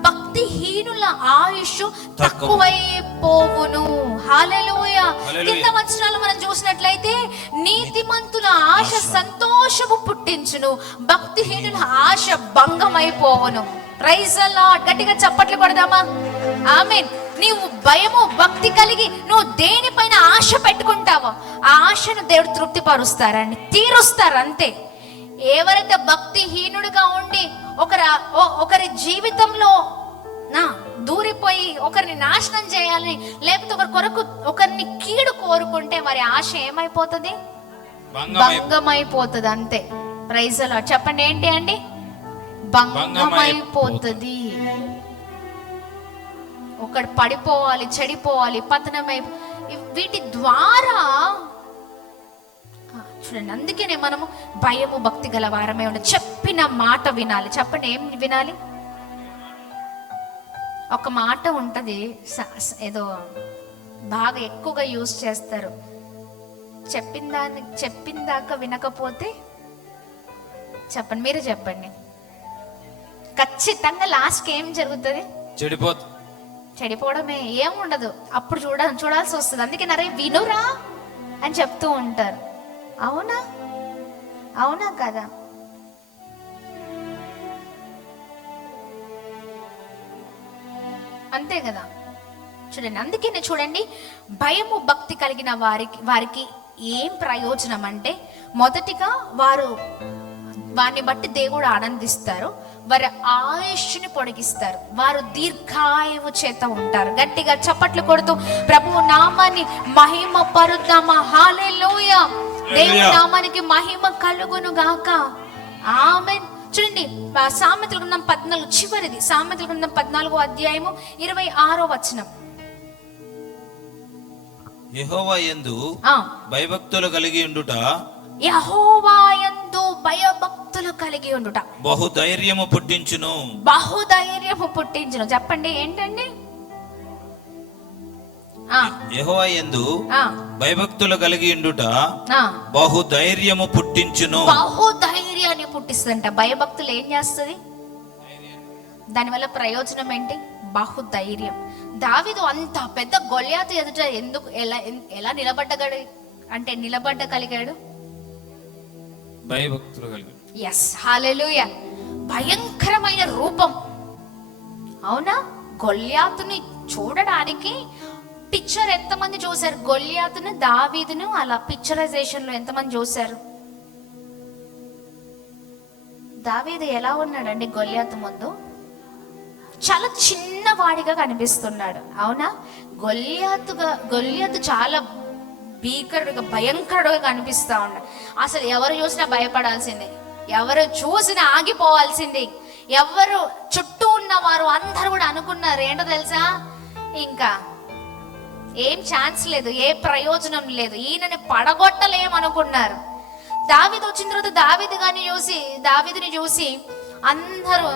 భక్తిహీనుల ఆయుష్ తక్కువైపోవును. హల్లెలూయా. కింద వచనాలు మనం చూసినట్లయితే, నీతిమంతుల ఆశ సంతోషము పుట్టించును, భక్తిహీనుల ఆశ భంగమైపోవును. Praise the lord. గట్టిగా చప్పట్లు కొడదామా? ఆమేన్. నీవు భయము భక్తి కలిగి నువ్వు దేనిపైన ఆశ పెట్టుకుంటావో ఆ ఆశను దేవుడు తృప్తిపరుస్తారండి, తీరుస్తారు, అంతే. ఎవరైతే భక్తిహీనుడిగా ఉండి ఒకరి జీవితంలో దూరిపోయి ఒకరిని నాశనం చేయాలని, లేకపోతే ఒకరిని కీడు కోరుకుంటే వారి ఆశ ఏమైపోతుంది? భంగమైపోతుంది, అంతే. Praise the lord. చెప్పండి ఏంటి అండి? భంగమైపోతుంది. ఒకడు పడిపోవాలి, చెడిపోవాలి, పతనమై, వీటి ద్వారా చూడండి. అందుకనే మనము భయము భక్తి గల వారమే ఉండాలి. చెప్పిన మాట వినాలి. చెప్పండి ఏం వినాలి? ఒక మాట ఉంటది, ఏదో బాగా ఎక్కువగా యూజ్ చేస్తారు. చెప్పిందాక వినకపోతే, చెప్పండి మీరే చెప్పండి, ఖచ్చితంగా లాస్ట్కి ఏం జరుగుతుంది? చెడిపోవడమే, ఏముండదు. అప్పుడు చూడాల్సి వస్తుంది. అందుకే నరే వినురా అని చెప్తూ ఉంటారు. అవునా? అవునా కదా? అంతే కదా. చూడండి, అందుకనే చూడండి, భయము భక్తి కలిగిన వారికి ఏం ప్రయోజనం అంటే, మొదటిగా వారిని బట్టి దేవుడు ఆనందిస్తారు, వారి ఆయుష్ని పొడిగిస్తారు, వారు దీర్ఘాయువు చేత ఉంటారు. గట్టిగా చప్పట్లు కొడుతూ ప్రభువు నామాన్ని మహిమ పరుద్దామా. హల్లెలూయా. దేవుని నామానికి మహిమ కలుగును గాక. ఆమేన్. చూడండి, సామెతల గ్రంథం 14, చివరిది సామెతల గ్రంథం 14వ అధ్యాయము 26వ వచనం. యెహోవా యందు భయభక్తులు కలిగి ఉండుట, యెహోవా యందు భయభక్తులు కలిగి ఉండుట బహుధైర్యము పుట్టించును. బహుధైర్యము పుట్టించును. చెప్పండి ఏంటండి? యెహోవా యందు భయభక్తులు కలిగి ఉండుట బహుధైర్యము పుట్టించును. బహుధైర్యాన్ని పుట్టిస్తుందంట. భయభక్తులు ఏం చేస్తుంది? దానివల్ల ప్రయోజనం ఏంటి? బహుధైర్యం. దావీదు అంత పెద్ద గొల్యాతు ఎదుట ఎలా నిలబడగలిగాడు? భయభక్తులు కలిగి. ఎస్, హల్లెలూయా. భయంకరమైన రూపం. అవునా? గొల్యాతుని చూడడానికి పిక్చర్ ఎంతమంది చూశారు? గొల్యాతును, దావీదును అలా పిక్చరైజేషన్ లో ఎంతమంది చూశారు? దావీదు ఎలా ఉన్నాడండి గొల్యాతు ముందు? చాలా చిన్నవాడిగా కనిపిస్తున్నాడు. అవునా? గొల్యాతు చాలా భీకరుడుగా, భయంకరుడుగా కనిపిస్తా ఉన్నాడు. అసలు ఎవరు చూసినా భయపడాల్సిందే, ఎవరు చూసినా ఆగిపోవాల్సిందే. ఎవరు చుట్టూ ఉన్న వారు అందరూ కూడా అనుకున్నారు ఏంటో తెలుసా, ఇంకా ఏం ఛాన్స్ లేదు, ఏ ప్రయోజనం లేదు, ఈయనని పడగొట్టలేమనుకున్నారు. దావీదు వచ్చిన తర్వాత దావీదుని చూసి అందరూ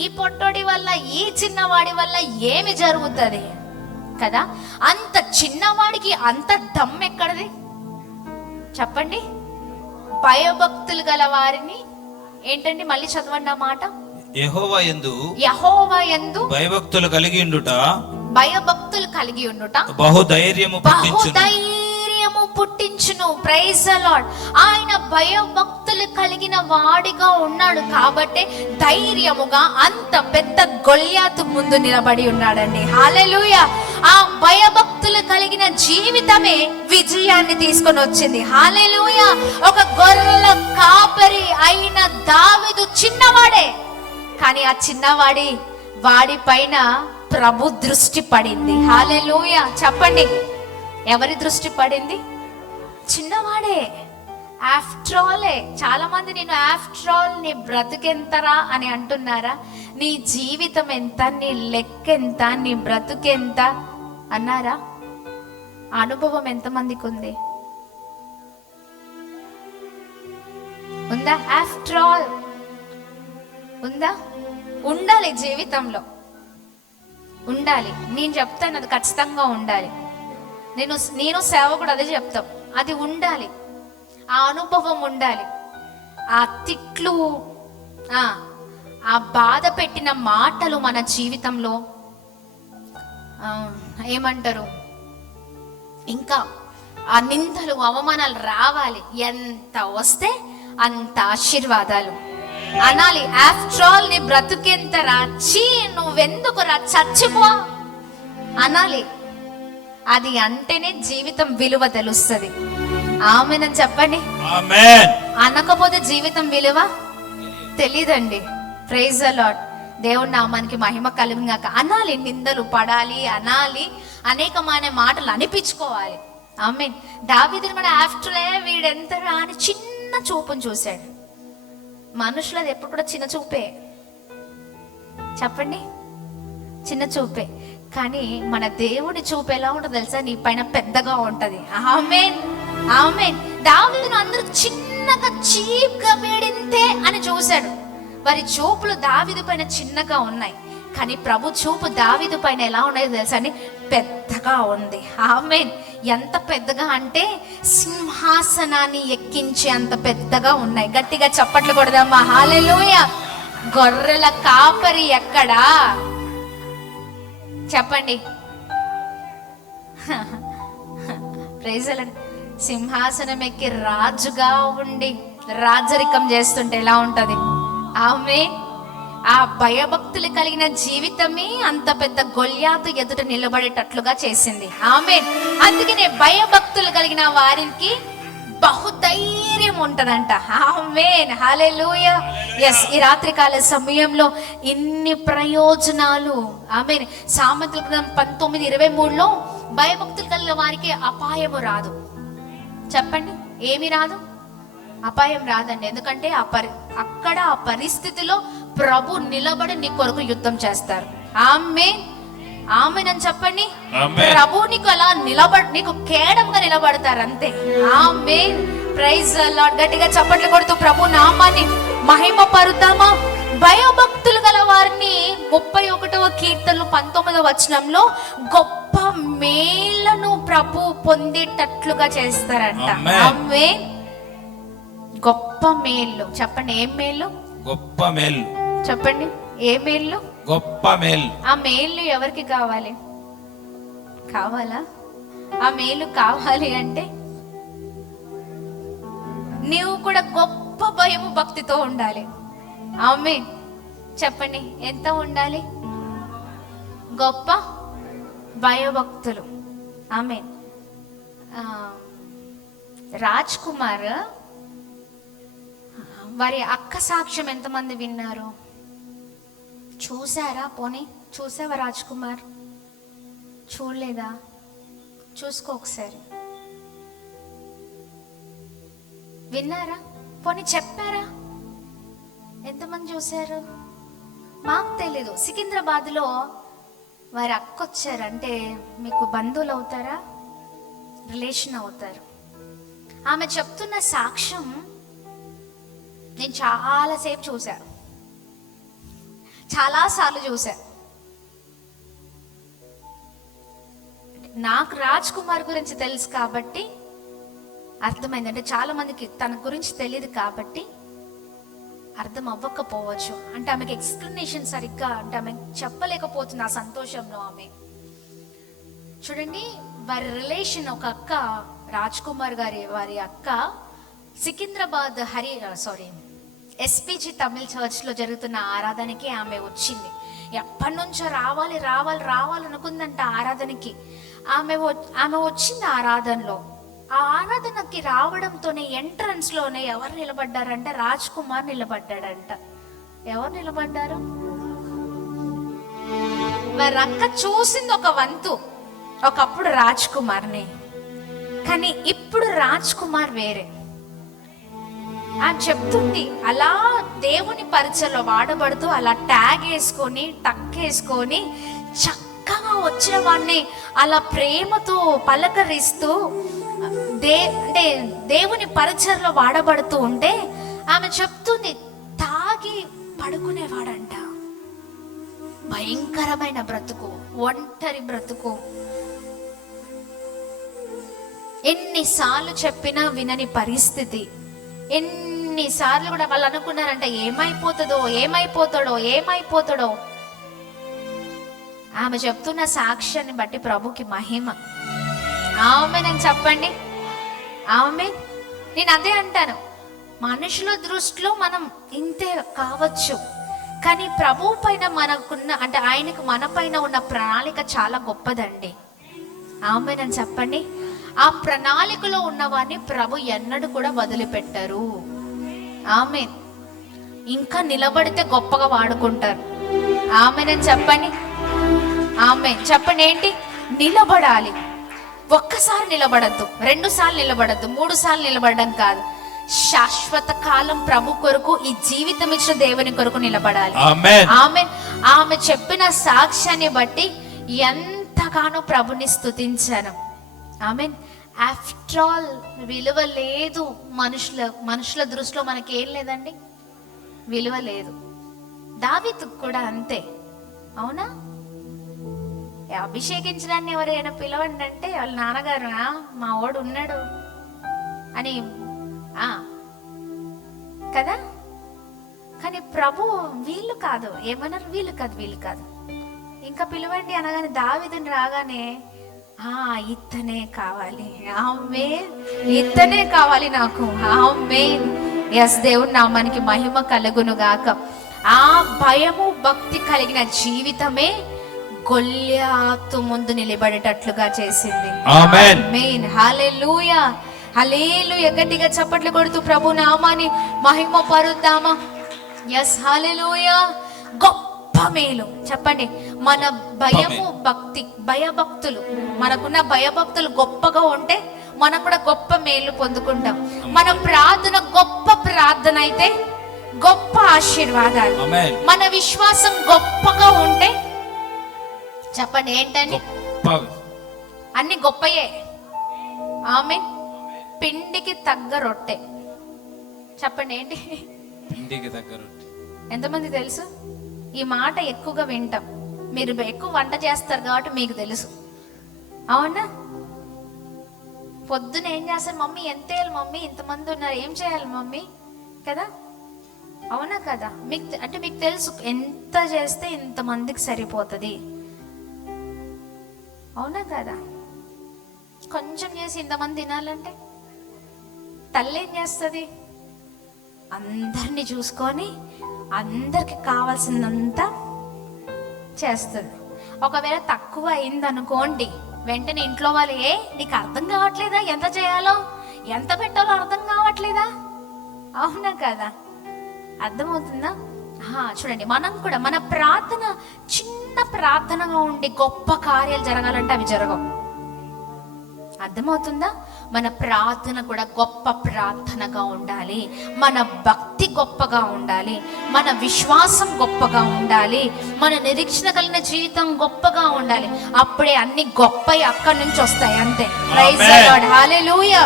ఈ పొట్టోడి వల్ల, ఈ చిన్నవాడి వల్ల ఏమి జరుగుతుంది కదా? అంత చిన్నవాడికి అంత దమ్ ఎక్కడది? చెప్పండి. భయభక్తులు గల వారిని ఏంటండి? మళ్ళీ చదవండి ఆ మాట. యెహోవా యందు భయభక్తులు కలిగి ఉండుట, భయభక్తులు కలిగి ఉండుట బహుధైర్యము పుట్టించును. Praise the lord. ఆయన భయభక్తులు కలిగిన వాడిగా ఉన్నాడు కాబట్టి ధైర్యముగా అంత పెద్ద గొల్యాతు ముందు నిలబడి ఉన్నాడండి. హల్లెలూయా. ఆ భయభక్తులు కలిగిన జీవితమే విజయాన్ని తీసుకొని వచ్చింది. హల్లెలూయా. ఒక గొర్రెల కాపరి అయిన దావీదు చిన్నవాడే, కానీ ఆ వాడి పైన ప్రభు దృష్టి పడింది. హల్లెలూయా. చెప్పండి, ఎవరి దృష్టి పడింది? చిన్నవాడే. ఆఫ్టర్ ఆల్, చాలా మంది నేను ఆఫ్టర్ ఆల్ నీ బ్రతుకెంతరా అని అంటున్నారా? నీ జీవితం ఎంత, నీ లెక్క ఎంత, నీ బ్రతుకెంత అన్నారా? అనుభవం ఎంతమందికి ఉంది? ఉందా? ఆఫ్టర్ ఆల్ ఉందా? ఉండాలి, జీవితంలో ఉండాలి. నేను చెప్తాను, అది ఖచ్చితంగా ఉండాలి. నేను సేవకుడు అదే చెప్తాం, అది ఉండాలి. ఆ అనుభవం ఉండాలి. ఆ తిట్లు, ఆ బాధ పెట్టిన మాటలు మన జీవితంలో ఏమంటారు, ఇంకా ఆ నిందలు, అవమానాలు రావాలి. ఎంత వస్తే అంత ఆశీర్వాదాలు అనాలి. ఆఫ్టర్ ఆల్ నీ బ్రతుకెంతరా, నువ్వెందుకురా, చచ్చిపో అనాలి. అది అంటేనే జీవితం విలువ తెలుస్తుంది. ఆమేనని చెప్పండి. అనకపోతే జీవితం విలువ తెలీదండి. Praise the lord. దేవుని నామానికి మహిమ కలుగుగాక. అనాలి, నిందలు పడాలి, అనాలి, అనేకమైన మాటలు అనిపించుకోవాలి. ఆమేన్. దావీదుని కూడా ఆఫ్టర్ వీడెంతరా అని చిన్న చూపును చూశాడు. మనుషులది ఎప్పుడు కూడా చిన్న చూపే, చెప్పండి, చిన్న చూపే. కానీ మన దేవుని చూపు ఎలా ఉంటుంది తెలుసా? నీ పైన పెద్దగా ఉంటది. ఆమేన్, ఆమేన్. దావీదును అందరూ చిన్నగా చీప్గా వేడింతే అని చూశాడు. వారి చూపులు దావీదు పైన చిన్నగా ఉన్నాయి, కానీ ప్రభు చూపు దావీదు పైన ఎలా ఉన్నాయో తెలుసా అండి? పెద్దగా ఉంది. ఆమేన్. ఎంత పెద్దగా అంటే సింహాసనాన్ని ఎక్కించే అంత పెద్దగా ఉన్నాయి. గట్టిగా చప్పట్లు కొడదామా? హల్లెలూయా. గొర్రెల కాపరి ఎక్కడా చెప్పండి? Praise the lord. సింహాసనం ఎక్కి రాజుగా ఉండి రాజరికం చేస్తుంటే ఎలా ఉంటది? ఆమేన్. ఆ భయభక్తులు కలిగిన జీవితమే అంత పెద్ద గొల్యాతు ఎదుట నిలబడేటట్లుగా చేసింది. ఆమేన్. అందుకనే భయభక్తులు కలిగిన వారికి బహుధైర్యం ఉంటదంట. ఆమేన్, హల్లెలూయా. ఎస్, ఈ రాత్రికాల సమయంలో ఇన్ని ప్రయోజనాలు. ఆమేన్. సామెతల గ్రంథం 19:23లో భయభక్తులు కలిగిన వారికి అపాయము రాదు. చెప్పండి, ఏమి రాదు? అపాయం రాదండి. ఎందుకంటే అక్కడ ఆ పరిస్థితిలో ప్రభు నిలబడి నీ కొరకు యుద్ధం చేస్తారు. ఆమేన్, ఆమేన్ అని చెప్పండి. ప్రభు నీకు అలా నీకు కేడంగా నిలబడతారు అంతే. ఆమేన్, ప్రైజ్ ది లార్డ్. గట్టిగా చప్పట్లు కొడుతూ ప్రభు నామాన్ని మహిమ పరుద్దామా? భయభక్తులు గల వారిని 31వ కీర్తనలు 19వ వచనంలో గొప్ప మేళ్లను ప్రభు పొందేటట్లుగా చేస్తారంట. ఆమేన్. గొప్ప మేళ్ళు. చెప్పండి, ఏం మేళ్ళు? గొప్ప మేలు. చెప్పండి, ఏ మేళ్ళు? గొప్ప మేలు. ఆ మేళ్ళు ఎవరికి కావాలి? కావాలా? ఆ మేలు కావాలి అంటే నీవు కూడా గొప్ప భయము భక్తితో ఉండాలి. ఆమేన్. చెప్పండి, ఎంత ఉండాలి? గొప్ప భయభక్తులు. ఆమేన్. రాజ్ కుమార్ వారి అక్క సాక్ష్యం ఎంతమంది విన్నారు? చూసారా? పోనీ చూసావా రాజ్ కుమార్? చూడలేదా? చూసుకో ఒకసారి. విన్నారా? పోనీ చెప్పారా? ఎంతమంది చూశారు? మాకు తెలీదు. సికింద్రాబాద్లో వారి అక్క వచ్చారంటే మీకు బంధువులు అవుతారా? రిలేషన్ అవుతారు. ఆమె చెప్తున్న సాక్ష్యం నేను చాలాసేపు చూసా, చాలాసార్లు చూసా. నాకు రాజ్ కుమార్ గురించి తెలుసు కాబట్టి అర్థమైంది. అంటే చాలా మందికి తన గురించి తెలియదు కాబట్టి అర్థం అవ్వకపోవచ్చు. అంటే ఆమెకి ఎక్స్ప్లెనేషన్ సరిగ్గా అంటే ఆమె చెప్పలేకపోతుంది ఆ సంతోషంలో. ఆమె చూడండి, వారి రిలేషన్ ఒక అక్క, రాజ్ కుమార్ గారి వారి అక్క సికింద్రాబాద్ ఎస్పీజీ తమిళ్ చర్చ్లో జరుగుతున్న ఆరాధనకి ఆమె వచ్చింది. ఎప్పటి నుంచో రావాలి రావాలి రావాలనుకుందంట ఆరాధనకి. ఆమె వచ్చింది ఆరాధనలో. ఆ ఆరాధనకి రావడంతోనే ఎంట్రన్స్ లోనే ఎవరు నిలబడ్డారంటే రాజ్ కుమార్ నిలబడ్డాడంట. ఎవరు నిలబడ్డారు? వారి అక్క చూసింది ఒక వంతు ఒకప్పుడు రాజ్ కుమార్ని, కానీ ఇప్పుడు రాజ్ కుమార్ వేరే. చెప్తుంది అలా దేవుని పరిచయలో వాడబడుతూ అలా ట్యాగ్ వేసుకొని టక్ వేసుకొని చక్కగా వచ్చేవాడిని అలా ప్రేమతో పలకరిస్తూ అంటే దేవుని పరిచయలో వాడబడుతూ ఉంటే ఆమె చెప్తుంది తాగి పడుకునేవాడంట. భయంకరమైన బ్రతుకు, ఒంటరి బ్రతుకు. ఎన్నిసార్లు చెప్పినా వినని పరిస్థితి. ఎన్నిసార్లు కూడా వాళ్ళు అనుకున్నారంట ఏమైపోతాడో. ఆమె చెప్తున్న సాక్ష్యాన్ని బట్టి ప్రభుకి మహిమ. ఆమేన్ అని చెప్పండి. ఆమేన్. నేను అదే అంటాను, మనుషుల దృష్టిలో మనం ఇంతే కావచ్చు, కానీ ప్రభు పైన మనకున్న అంటే ఆయనకు మన పైన ఉన్న ప్రణాళిక చాలా గొప్పదండి. ఆమేన్ అని చెప్పండి. ఆ ప్రణాళికలో ఉన్నవాడిని ప్రభు ఎన్నడూ కూడా వదిలిపెట్టరు. ఆమేన్. ఇంకా నిలబడితే గొప్పగా వాడుకుంటారు. ఆమేన్ అని చెప్పండి. ఆమేన్ చెప్పండి. ఏంటి? నిలబడాలి. ఒక్కసారి నిలబడద్దు, 2 సార్లు నిలబడద్దు, 3 సార్లు నిలబడడం కాదు. శాశ్వత కాలం ప్రభు కొరకు ఈ జీవితం ఇచ్చిన దేవుని కొరకు నిలబడాలి. ఆమేన్. ఆమేన్. ఆమె చెప్పిన సాక్ష్యాన్ని బట్టి ఎంతగానో ప్రభుని స్తుతించాను. ఆమేన్. ఆఫ్టర్ ఆల్ విలువ లేదు, మనుషుల దృష్టిలో మనకి ఏం లేదండి, విలువ లేదు. దావీదుకు కూడా అంతే, అవునా? అభిషేకించడాన్ని ఎవరైనా పిలవండి అంటే వాళ్ళ నాన్నగారు మా వాడు ఉన్నాడు అని కదా. కానీ ప్రభు వీళ్ళు కాదు, ఏమన్నారు, వీళ్ళు కాదు ఇంకా పిలవండి అనగానే దావీదుని రాగానే ఇతనే కావాలి, ఆమేన్, ఇతనే కావాలి నాకు, ఆమేన్. ఎస్, దేవుని నామానికి మహిమ కలుగును గాక. ఆ భయము భక్తి కలిగిన జీవితమే గొల్యాతు ముందు నిలబడేటట్లుగా చేసింది. ఆమేన్. ఆమేన్. హల్లెలూయా, హల్లెలూయా. గట్టిగా చప్పట్లు కొడుతూ ప్రభు నామాన్ని మహిమ పరుద్దామా? ఎస్, హల్లెలూయా. గొప్ప మేలు చెప్పండి. మన భయము భక్తి, భయభక్తులు, మనకున్న భయభక్తులు గొప్పగా ఉంటే మనం కూడా గొప్ప మేలు పొందుకుంటాం. మన ప్రార్థన గొప్ప ప్రార్థన అయితే గొప్ప ఆశీర్వాదాలు. మన విశ్వాసం గొప్పగా ఉంటే చెప్పండి ఏంటండి, అన్ని గొప్పయే. ఆమేన్. పిండికి తగ్గ రొట్టె చెప్పండి ఏంటి, పిండికి తగ్గ రొట్టె. ఎంతమంది తెలుసు? ఈ మాట ఎక్కువగా వింటాం. మీరు ఎక్కువ వంట చేస్తారు కాబట్టి మీకు తెలుసు, అవునా? పొద్దున ఏం చేస్తారు, మమ్మీ ఎంత వేయాలి, మమ్మీ ఇంతమంది ఉన్నారు, ఏం చేయాలి మమ్మీ, కదా, అవునా కదా? మీకు తెలుసు ఎంత చేస్తే ఇంతమందికి సరిపోతుంది, అవునా కదా? కొంచెం చేసి ఇంతమంది తినాలంటే తల్లి ఏం చేస్తుంది, అందరినీ చూసుకొని అందరికి కావాల్సిందంతా చేస్తుంది. ఒకవేళ తక్కువ అయిందనుకోండి, వెంటనే ఇంట్లో వాళ్ళు నీకు అర్థం కావట్లేదా, ఎంత చేయాలో ఎంత పెట్టాలో అర్థం కావట్లేదా, అవునా కదా? అర్థమవుతుందా? చూడండి, మనం కూడా మన ప్రార్థన చిన్న ప్రార్థనగా ఉండి గొప్ప కార్యాలు జరగాలంటే అవి జరగవు. అర్థమవుతుందా? మన ప్రార్థన కూడా గొప్ప ప్రార్థనగా ఉండాలి, మన భక్తి గొప్పగా ఉండాలి, మన విశ్వాసం గొప్పగా ఉండాలి, మన నిరీక్షణ కలిగిన జీవితం గొప్పగా ఉండాలి. అప్పుడే అన్ని గొప్ప అక్కడి నుంచి వస్తాయి, అంతే. ప్రైజ్ ది లార్డ్, హల్లెలూయా.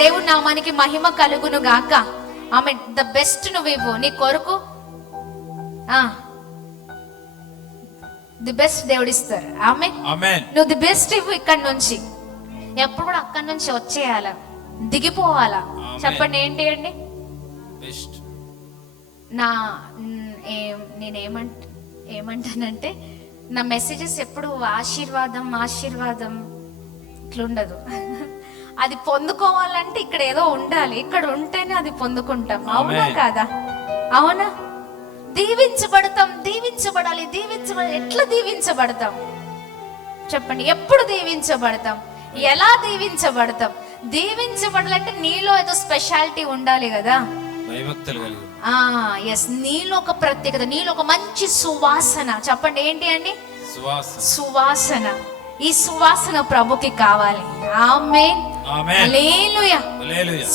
దేవుని నామానికి మహిమ కలుగును గాక. ఆమేన్. ద బెస్ట్ నువ్వు ఇవ్వు నీ కొరకు, ది బెస్ట్ దేవుడిస్తారు. ఆమేన్. నువ్వు ది బెస్ట్ ఇవ్వు ఇక్కడి నుంచి. ఎప్పుడు కూడా అక్కడి నుంచి వచ్చేయాల, దిగిపోవాలా. చెప్పండి ఏంటి అండి, ఏమంటానంటే నా మెసేజెస్ ఎప్పుడు ఆశీర్వాదం ఇట్లుండదు. అది పొందుకోవాలంటే ఇక్కడ ఏదో ఉండాలి, ఇక్కడ ఉంటేనే అది పొందుకుంటాం, అవునా కాదా? అవునా? దీవించబడాలి. ఎట్లా దీవించబడతాం చెప్పండి? ఎప్పుడు దీవించబడతాం? ఎలా దీవించబడతాం? దీవించబడాలంటే నీలో ఏదో స్పెషాలిటీ ఉండాలి కదా. ఎస్, నీలో ఒక ప్రత్యేకత, నీలో ఒక మంచి సువాసన. చెప్పండి ఏంటి అండి? సువాసన. ఈ సువాసన ప్రభుకి కావాలి. ఆమేన్. హల్లెలూయా.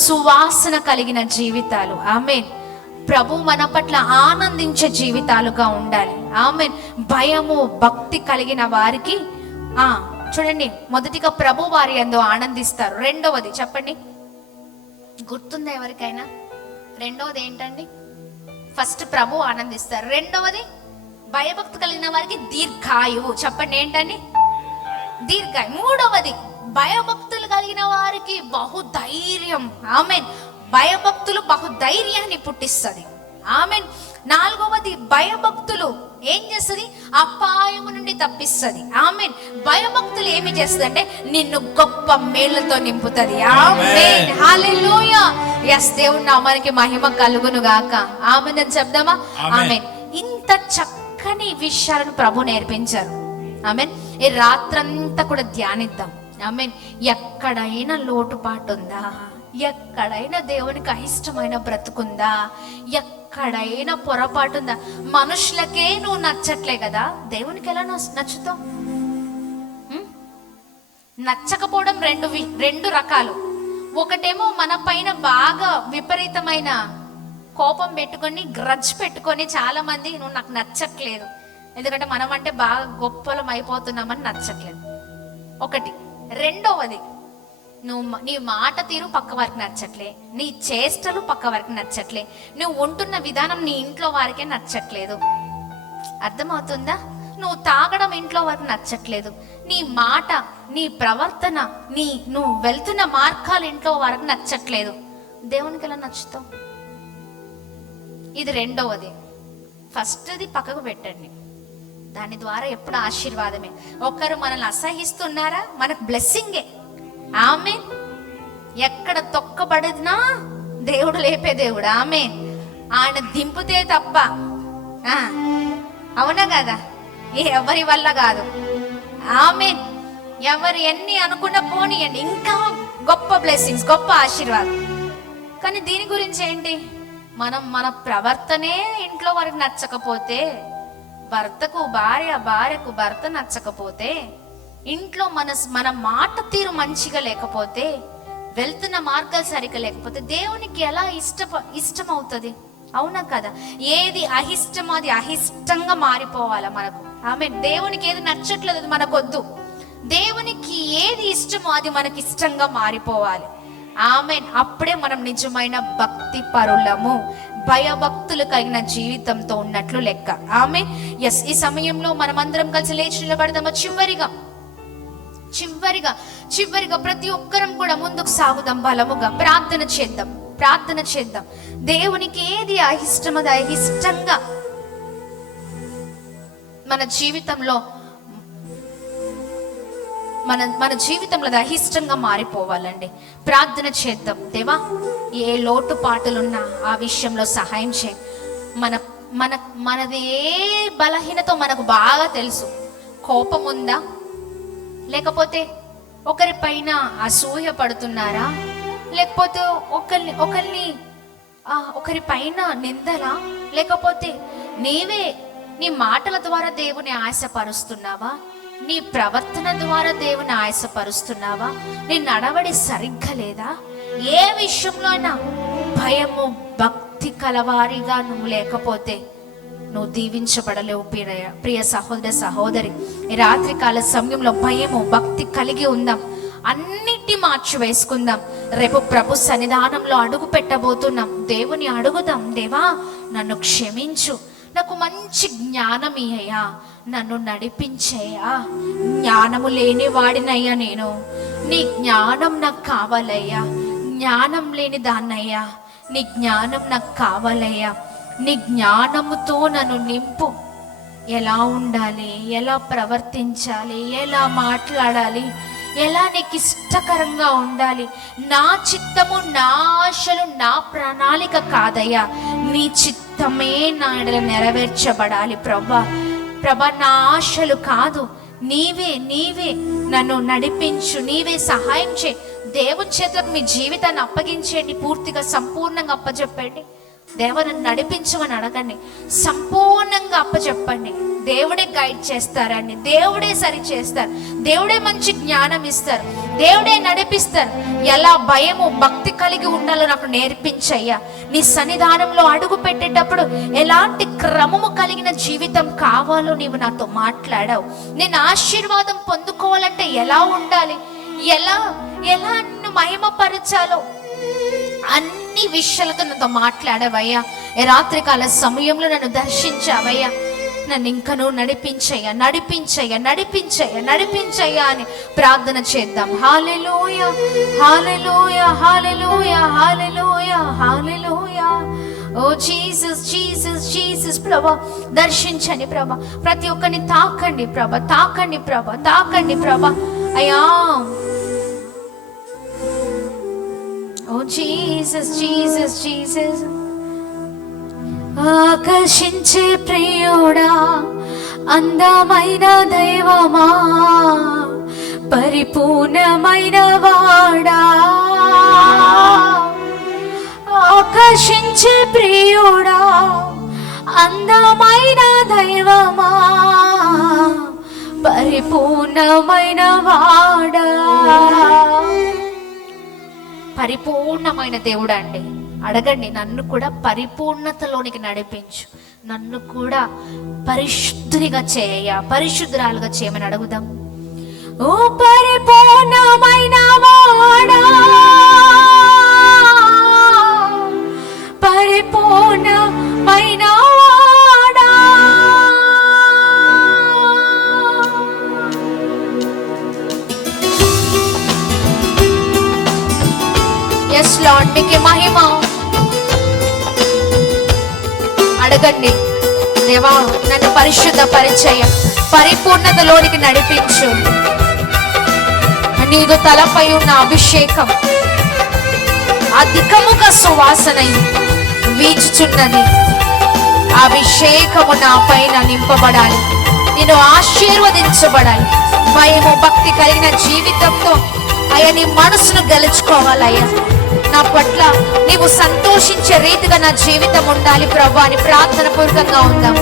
సువాసన కలిగిన జీవితాలు. ఆమేన్. ప్రభు మన పట్ల ఆనందించే జీవితాలుగా ఉండాలి. ఆమేన్. భయము భక్తి కలిగిన వారికి చూడండి, మొదటిగా ప్రభు వారి యందు ఆనందిస్తారు. రెండవది చెప్పండి, గుర్తుందా ఎవరికైనా? రెండవది ఏంటండి? ఫస్ట్ ప్రభు ఆనందిస్తారు, రెండవది భయభక్తి కలిగిన వారికి దీర్ఘాయువు. చెప్పండి ఏంటండి? దీర్ఘాయు. మూడవది భయభక్తులు కలిగిన వారికి బహుధైర్యం. ఆమేన్. భయభక్తులు బహుధైర్యాన్ని పుట్టిస్తుంది. ఆమేన్. నాలుగవది భయభక్తులు ఏం చేస్తుంది? అపాయము నుండి తప్పిస్తుంది. ఆమేన్. భయభక్తులు ఏమి చేస్తుంది అంటే నిన్ను గొప్ప మేళ్లతో నింపుతుంది. ఆమేన్. హల్లెలూయా. ఎస్, దేవుని నామానికి మహిమ కలుగును గాక. ఆమేన్ అని చెప్దామా? ఆమేన్. ఇంత చక్కని విషయాలను ప్రభు నేర్పించారు. ఆమేన్. ఈ రాత్రంతా కూడా ధ్యానిద్దాం. ఆమేన్. ఎక్కడైనా లోటుపాటు ఉందా? ఎక్కడైనా దేవునికి అయిష్టమైన బ్రతుకుందా? ఎక్కడైనా పొరపాటు ఉందా? మనుషులకే నువ్వు నచ్చట్లే కదా, దేవునికి ఎలా నచ్చుతావు? నచ్చకపోవడం రెండు రకాలు. ఒకటేమో మన పైన బాగా విపరీతమైన కోపం పెట్టుకొని, గ్రడ్జ్ పెట్టుకొని, చాలా మంది నువ్వు నాకు నచ్చట్లేదు, ఎందుకంటే మనం అంటే బాగా గొప్పలం అయిపోతున్నామని నచ్చట్లేదు ఒకటి. రెండవది, నీ మాట తీరు పక్క వారికి నచ్చట్లే, నీ చేష్టలు పక్క వారికి నచ్చట్లే, నువ్వు ఉంటున్న విధానం నీ ఇంట్లో వారికే నచ్చట్లేదు. అర్థమవుతుందా? నువ్వు తాగడం ఇంట్లో వారికి నచ్చట్లేదు, నీ మాట, నీ ప్రవర్తన, నువ్వు వెళ్తున్న మార్గాలు ఇంట్లో వారికి నచ్చట్లేదు. దేవునికి ఎలా నచ్చుతావు? ఇది రెండవది. ఫస్ట్ది పక్కకు పెట్టండి, దాని ద్వారా ఎప్పుడు ఆశీర్వాదమే. ఒకరు మనల్ని అసహిస్తున్నారా, మనకు బ్లెస్సింగే. ఆమె ఎక్కడ తొక్కబడినా దేవుడు లేపే దేవుడు. ఆమె ఆయన దింపుతే తప్ప, అవునా కదా, ఎవరి వల్ల కాదు. ఆమె ఎవరు ఎన్ని అనుకున్న పోనీయండి, ఇంకా గొప్ప బ్లెస్సింగ్స్, గొప్ప ఆశీర్వాదం. కానీ దీని గురించి ఏంటి, మన ప్రవర్తనే ఇంట్లో వారికి నచ్చకపోతే, భర్తకు భార్య, భార్యకు భర్త నచ్చకపోతే, ఇంట్లో మన మాట తీరు మంచిగా లేకపోతే, వెళ్తున్న మార్గాలు సరిగ్గా లేకపోతే దేవునికి ఎలా ఇష్టమవుతుంది? అవునా కదా? ఏది అహిష్టమో అది అహిష్టంగా మారిపోవాలా మనకు. ఆమె దేవునికి ఏది నచ్చట్లేదు అది మనకొద్దు. దేవునికి ఏది ఇష్టమో అది మనకి ఇష్టంగా మారిపోవాలి. ఆమెన్. అప్పుడే మనం నిజమైన భక్తి పరులము, భయభక్తులు కలిగిన జీవితంతో ఉన్నట్లు లెక్క. ఆమె ఎస్. ఈ సమయంలో మనం అందరం కలిసి లేచి నిలబడదామా? చివరిగా ప్రతి ఒక్కరం కూడా ముందుకు సాగుదాం, బలముగా ప్రార్థన చేద్దాం. దేవునికి ఏది అహిష్టమో అది అయిష్టంగా మన జీవితంలో అది అయిష్టంగా మారిపోవాలండి. ప్రార్థన చేద్దాం. దేవా, ఏ లోటుపాటులున్నా ఆ విషయంలో సహాయం చేయి. మనది ఏ బలహీనతో మనకు బాగా తెలుసు. కోపం ఉందా, లేకపోతే ఒకరి పైన అసూయ పడుతున్నారా, లేకపోతే ఒకరి పైన నిందలా, లేకపోతే నీ మాటల ద్వారా దేవుని ఆశపరుస్తున్నావా, నీ ప్రవర్తన ద్వారా దేవుని ఆశపరుస్తున్నావా, నీ నడవడి సరిగ్గా లేదా, ఏ విషయంలో అయినా భయము భక్తి కలవారిగా నువ్వు లేకపోతే నువ్వు దీవించబడలేవు. ప్రియ సహోదర సహోదరి, ఈ రాత్రికాల సమయంలో భయము భక్తి కలిగి ఉందాం. అన్నిటి మార్చి వేసుకుందాం. రేపు ప్రభు సన్నిధానంలో అడుగు పెట్టబోతున్నాం. దేవుని అడుగుదాం, దేవా నన్ను క్షమించు, నాకు మంచి జ్ఞానం ఇయ్యా, నన్ను నడిపించయ్యా. జ్ఞానము లేని వాడినయ్యా నేను, నీ జ్ఞానం నాకు కావాలయ్యా. జ్ఞానం లేని దాన్నయ్యా, నీ జ్ఞానం నాకు కావాలయ్యా. నీ జ్ఞానముతో నన్ను నింపు. ఎలా ఉండాలి, ఎలా ప్రవర్తించాలి, ఎలా మాట్లాడాలి, ఎలా నీకు ఇష్టకరంగా ఉండాలి. నా చిత్తము, నా ఆశలు, నా ప్రణాళిక కాదయ్యా, నీ చిత్తమే నా ఎడల నెరవేర్చబడాలి. ప్రభా నా ఆశలు కాదు, నీవే నన్ను నడిపించు, నీవే సహాయం చేయి. దేవుని చేతులకు మీ జీవితాన్ని అప్పగించేయండి, పూర్తిగా సంపూర్ణంగా అప్పచెప్పండి. దేవుని నడిపించమని అడగండి, సంపూర్ణంగా అప్పచెప్పండి. దేవుడే గైడ్ చేస్తారండి, దేవుడే సరి చేస్తారు, దేవుడే మంచి జ్ఞానం ఇస్తారు, దేవుడే నడిపిస్తారు. ఎలా భయము భక్తి కలిగి ఉండాలో నాకు నేర్పించయ్యా. నీ సన్నిధానంలో అడుగు పెట్టేటప్పుడు ఎలాంటి క్రమము కలిగిన జీవితం కావాలో నీవు నాతో మాట్లాడావు. నేను ఆశీర్వాదం పొందుకోవాలంటే ఎలా ఉండాలి, ఎలా నిన్ను మహిమపరచాలో అన్ని విషయాలతో నాతో మాట్లాడవయ్యా. ఈ రాత్రికాల సమయంలో నన్ను దర్శించావయ్యా. నన్ను ఇంకా నువ్వు నడిపించయ్యా అని ప్రార్థన చేద్దాం. హల్లెలూయా, హల్లెలూయా, హల్లెలూయా, హల్లెలూయా, హల్లెలూయా. ఓ జీసస్, జీసస్, జీసస్. ప్రభా దర్శించండి ప్రభా, ప్రతి ఒక్కరిని తాకండి ప్రభా, తాకండి ప్రభా అయ్యా. ఓ జీసస్, జీసస్, జీసస్. ఆకర్షించే ప్రియుడా, అందమైన దైవమా, పరిపూర్ణమైన వాడా. ఆకర్షించే ప్రియుడా, అందమైన దైవమా, పరిపూర్ణమైన వాడా. పరిపూర్ణమైన దేవుడు అండి. అడగండి, నన్ను కూడా పరిపూర్ణతలోనికి నడిపించు, నన్ను కూడా పరిశుద్ధునిగా పరిశుద్ధురాలుగా చేయమని అడుగుదాం. ఓ పరిపూర్ణమైన వాడా, పరిపూర్ణమైన వాడా, ఎస్ లార్డ్, నీకే మహిమ. అడగండి, దేవా నన్ను పరిశుద్ధ పరిచయ పరిపూర్ణతలోనికి నడిపించు. నీదు తలపై ఉన్న అభిషేకం అధికముగా సువాసన వీచుచున్నది. అభిషేకము నా పైన నింపబడాలి, నేను ఆశీర్వదించబడాలి. భయము భక్తి కలిగిన జీవితంతో అయ్యా నీ మనసును గెలుచుకోవాలయ్యా. నా పట్ల నీవు సంతోషించే రీతిగా నా జీవితం ఉండాలి ప్రభు అని ప్రార్థన పూర్వకంగా ఉందాం.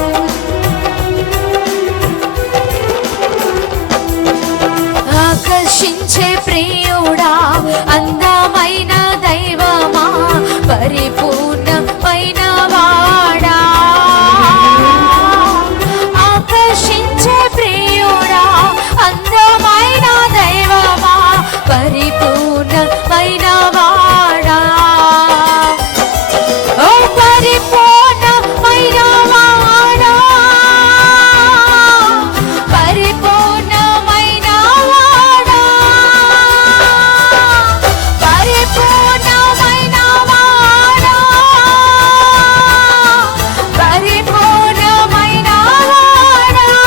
ఆకర్షించే ప్రియుడా, అందమైన దైవమా, పరిపూర్ణమైన వాడా. ఆకర్షించే ప్రియుడా, అందమైన దైవమా, పరిపూర్ణమైన వాడా. ఓ పరిపూర్ణమైన వాడా, పరిపూర్ణమైన వాడా, పరిపూర్ణమైన వాడా, పరిపూర్ణమైన వాడా,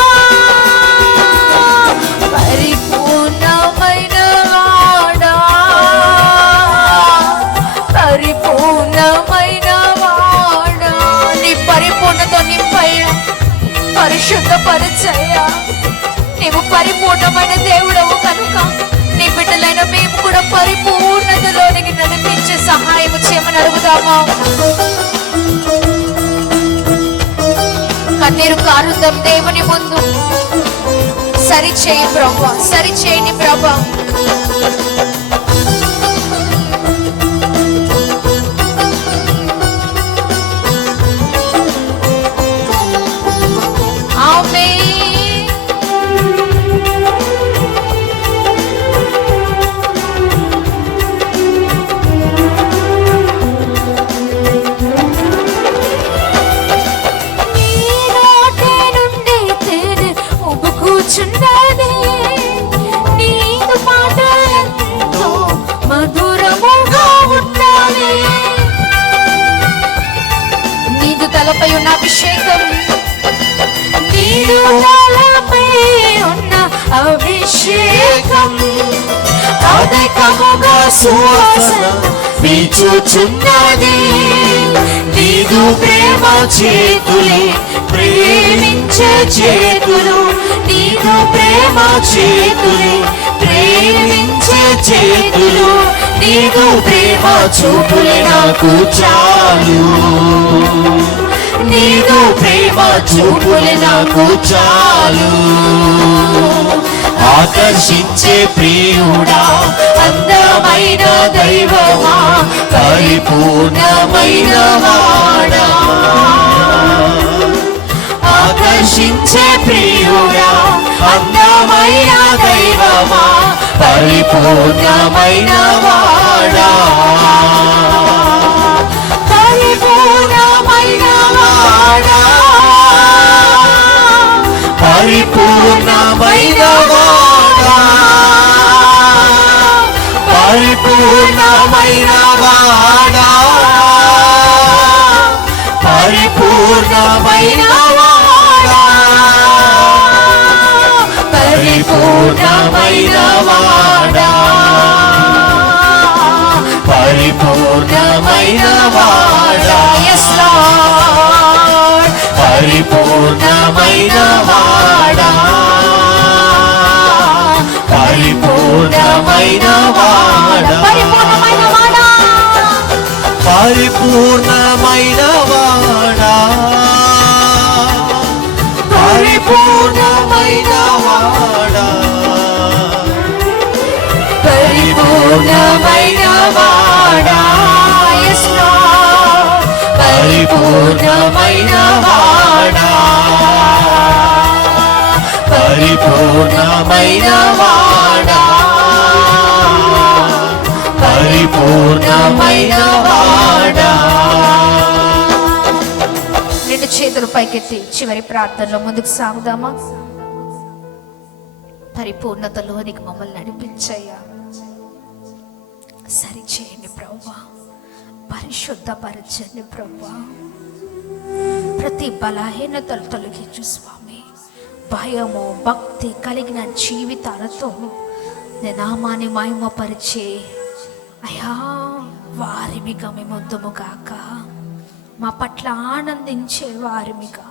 పరిపూర్ణమైన వాడా, పరిపూర్ణమైన వాడా. నీ పరిపూర్ణతో నింపయ్యా, పరిశుద్ధ పరిచయ్యా. నీవు పరిపూర్ణమైన దేవుడవు కనుక నీ బిడ్డలైన మేము కూడా పరిపూర్ణతలోనికి నడిపించే సహాయం చేయమని అడుగుదామా. కన్నీరు కారుద్దాం దేవుని ముందు. సరిచేయి ప్రభా, సరిచేయని ప్రభా. తలపై ఉన్న అభిషేకం, నీదు తలపై ఉన్న అభిషేకం అధికముగా సువాసన వీచుచున్నది. నీదు ప్రేమ చేతులే ప్రేమించే చేతులు, నీదు ప్రేమ చేతులే ప్రేమించే చేతులు, నీదు ప్రేమ చూపులే నాకు చాలు, నీదు ప్రేమ చూపులే నాకు చాలు. ఆకర్షించే ప్రియుడా, అందమైన దైవమా, పరిపూర్ణమైన వాడా. ఆకర్షించే ప్రియుడా, అందమైన దైవమా, పరిపూర్ణమైన వాడా. పరిపూర్ణమైన వాడా, పరిపూర్ణమైన వాడా, పరిపూర్ణమైన వాడా, పరిపూర్ణమైన వాడా, పరిపూర్ణమైన వాడా, పరిపూర్ణమైన వాడా. Yes Lord, పరిపూర్ణమైన వాడా, పరిపూర్ణమైన వాడా, పరిపూర్ణమైన వాడా, పరిపూర్ణమైన వాడా, పరిపూర్ణమైన వాడా, పరిపూర్ణమైన వాడా. పరిపూర్ణమైన వాడా, పరిపూర్ణమైన వాడా, పరిపూర్ణమైన వాడా. రెండు చేతులు పైకెత్తి చివరి ప్రార్థనలో ముందుకు సాగుదామా? పరిపూర్ణతలోనికి మమ్మల్ని నడిపించయ్యా, సరిచేయండి ప్రభువా, పరిశుద్ధపరచండి ప్రభువా, ప్రతి బలహీనతలు తొలగించు స్వామి. భయము భక్తి కలిగిన జీవితాలతో నీ నామాన్ని మహిమపరిచే అయ్యా వారిమిగా మేమొద్దుము గాక, మా పట్ల ఆనందించే వారిమిగా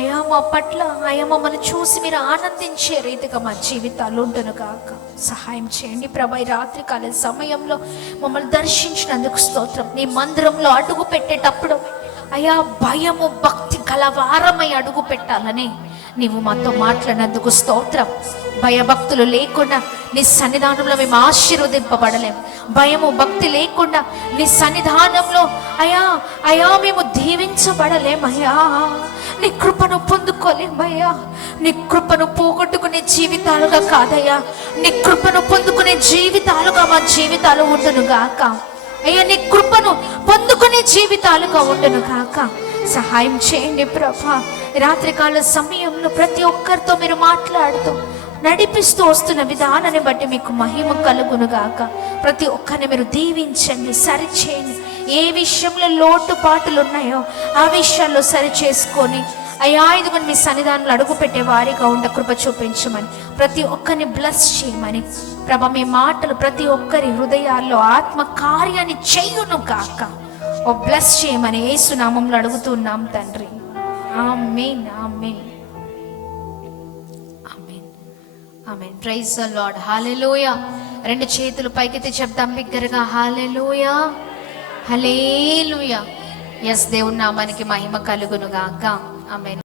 అయ్యా, మా పట్ల అయ్యా మమ్మల్ని చూసి మీరు ఆనందించే రీతిగా మా జీవితాలు ఉండును గాక. సహాయం చేయండి ప్రభా. ఈ రాత్రికాల సమయంలో మమ్మల్ని దర్శించినందుకు స్తోత్రం. నీ మందిరంలో అడుగు పెట్టేటప్పుడు అయ్యా భయము భక్తి కలవారమై అడుగు పెట్టాలని నీవు మాతో మాట్లాడినందుకు స్తోత్రం. భయభక్తులు లేకుండా నీ సన్నిధానంలో మేము ఆశీర్వదింపబడలేం. భయము భక్తి లేకుండా నీ సన్నిధానంలో అయ్యా అయ్యా మేము దీవించబడలేమయ్యా. నీ కృపను పొందుకోలేమయ్యా. నీ కృపను పోగొట్టుకునే జీవితాలుగా కాదయ్యా, నీ కృపను పొందుకునే జీవితాలుగా మా జీవితాలు ఉండును గాక అయ్యా. నీ కృపను పొందుకునే జీవితాలుగా ఉండును గాక. సహాయం చేయండి ప్రభా. రాత్రికాల సమయంలో ప్రతి ఒక్కరితో మీరు మాట్లాడుతూ నడిపిస్తూ వస్తున్న విధానాన్ని బట్టి మీకు మహిమ కలుగును గాక. ప్రతి ఒక్కరిని మీరు దీవించండి, సరిచేయండి. ఏ విషయంలో లోటుపాటులు ఉన్నాయో ఆ విషయాల్లో సరి చేసుకొని అయ్యా ఇదిగోని మీ సన్నిధానంలో అడుగు పెట్టే వారిగా ఉండ కృప చూపించమని, ప్రతి ఒక్కరిని బ్లెస్ చేయమని ప్రభా. మీ మాటలు ప్రతి ఒక్కరి హృదయాల్లో ఆత్మ కార్యాన్ని చెయ్యును గాక. ఓ బ్లెస్ చేయమని యేసు నామములో అడుగుతున్నాం తండ్రి. ఆమేన్, ఆమేన్, ఆమేన్, ఆమేన్. Praise the lord. హల్లెలూయా. రెండు చేతులు పైకెత్తి చెప్తాం బిగ్గరగా, హల్లెలూయా, హల్లెలూయా. ఎస్, దేవుని నామానికి మహిమ కలుగును గాక. ఆమేన్.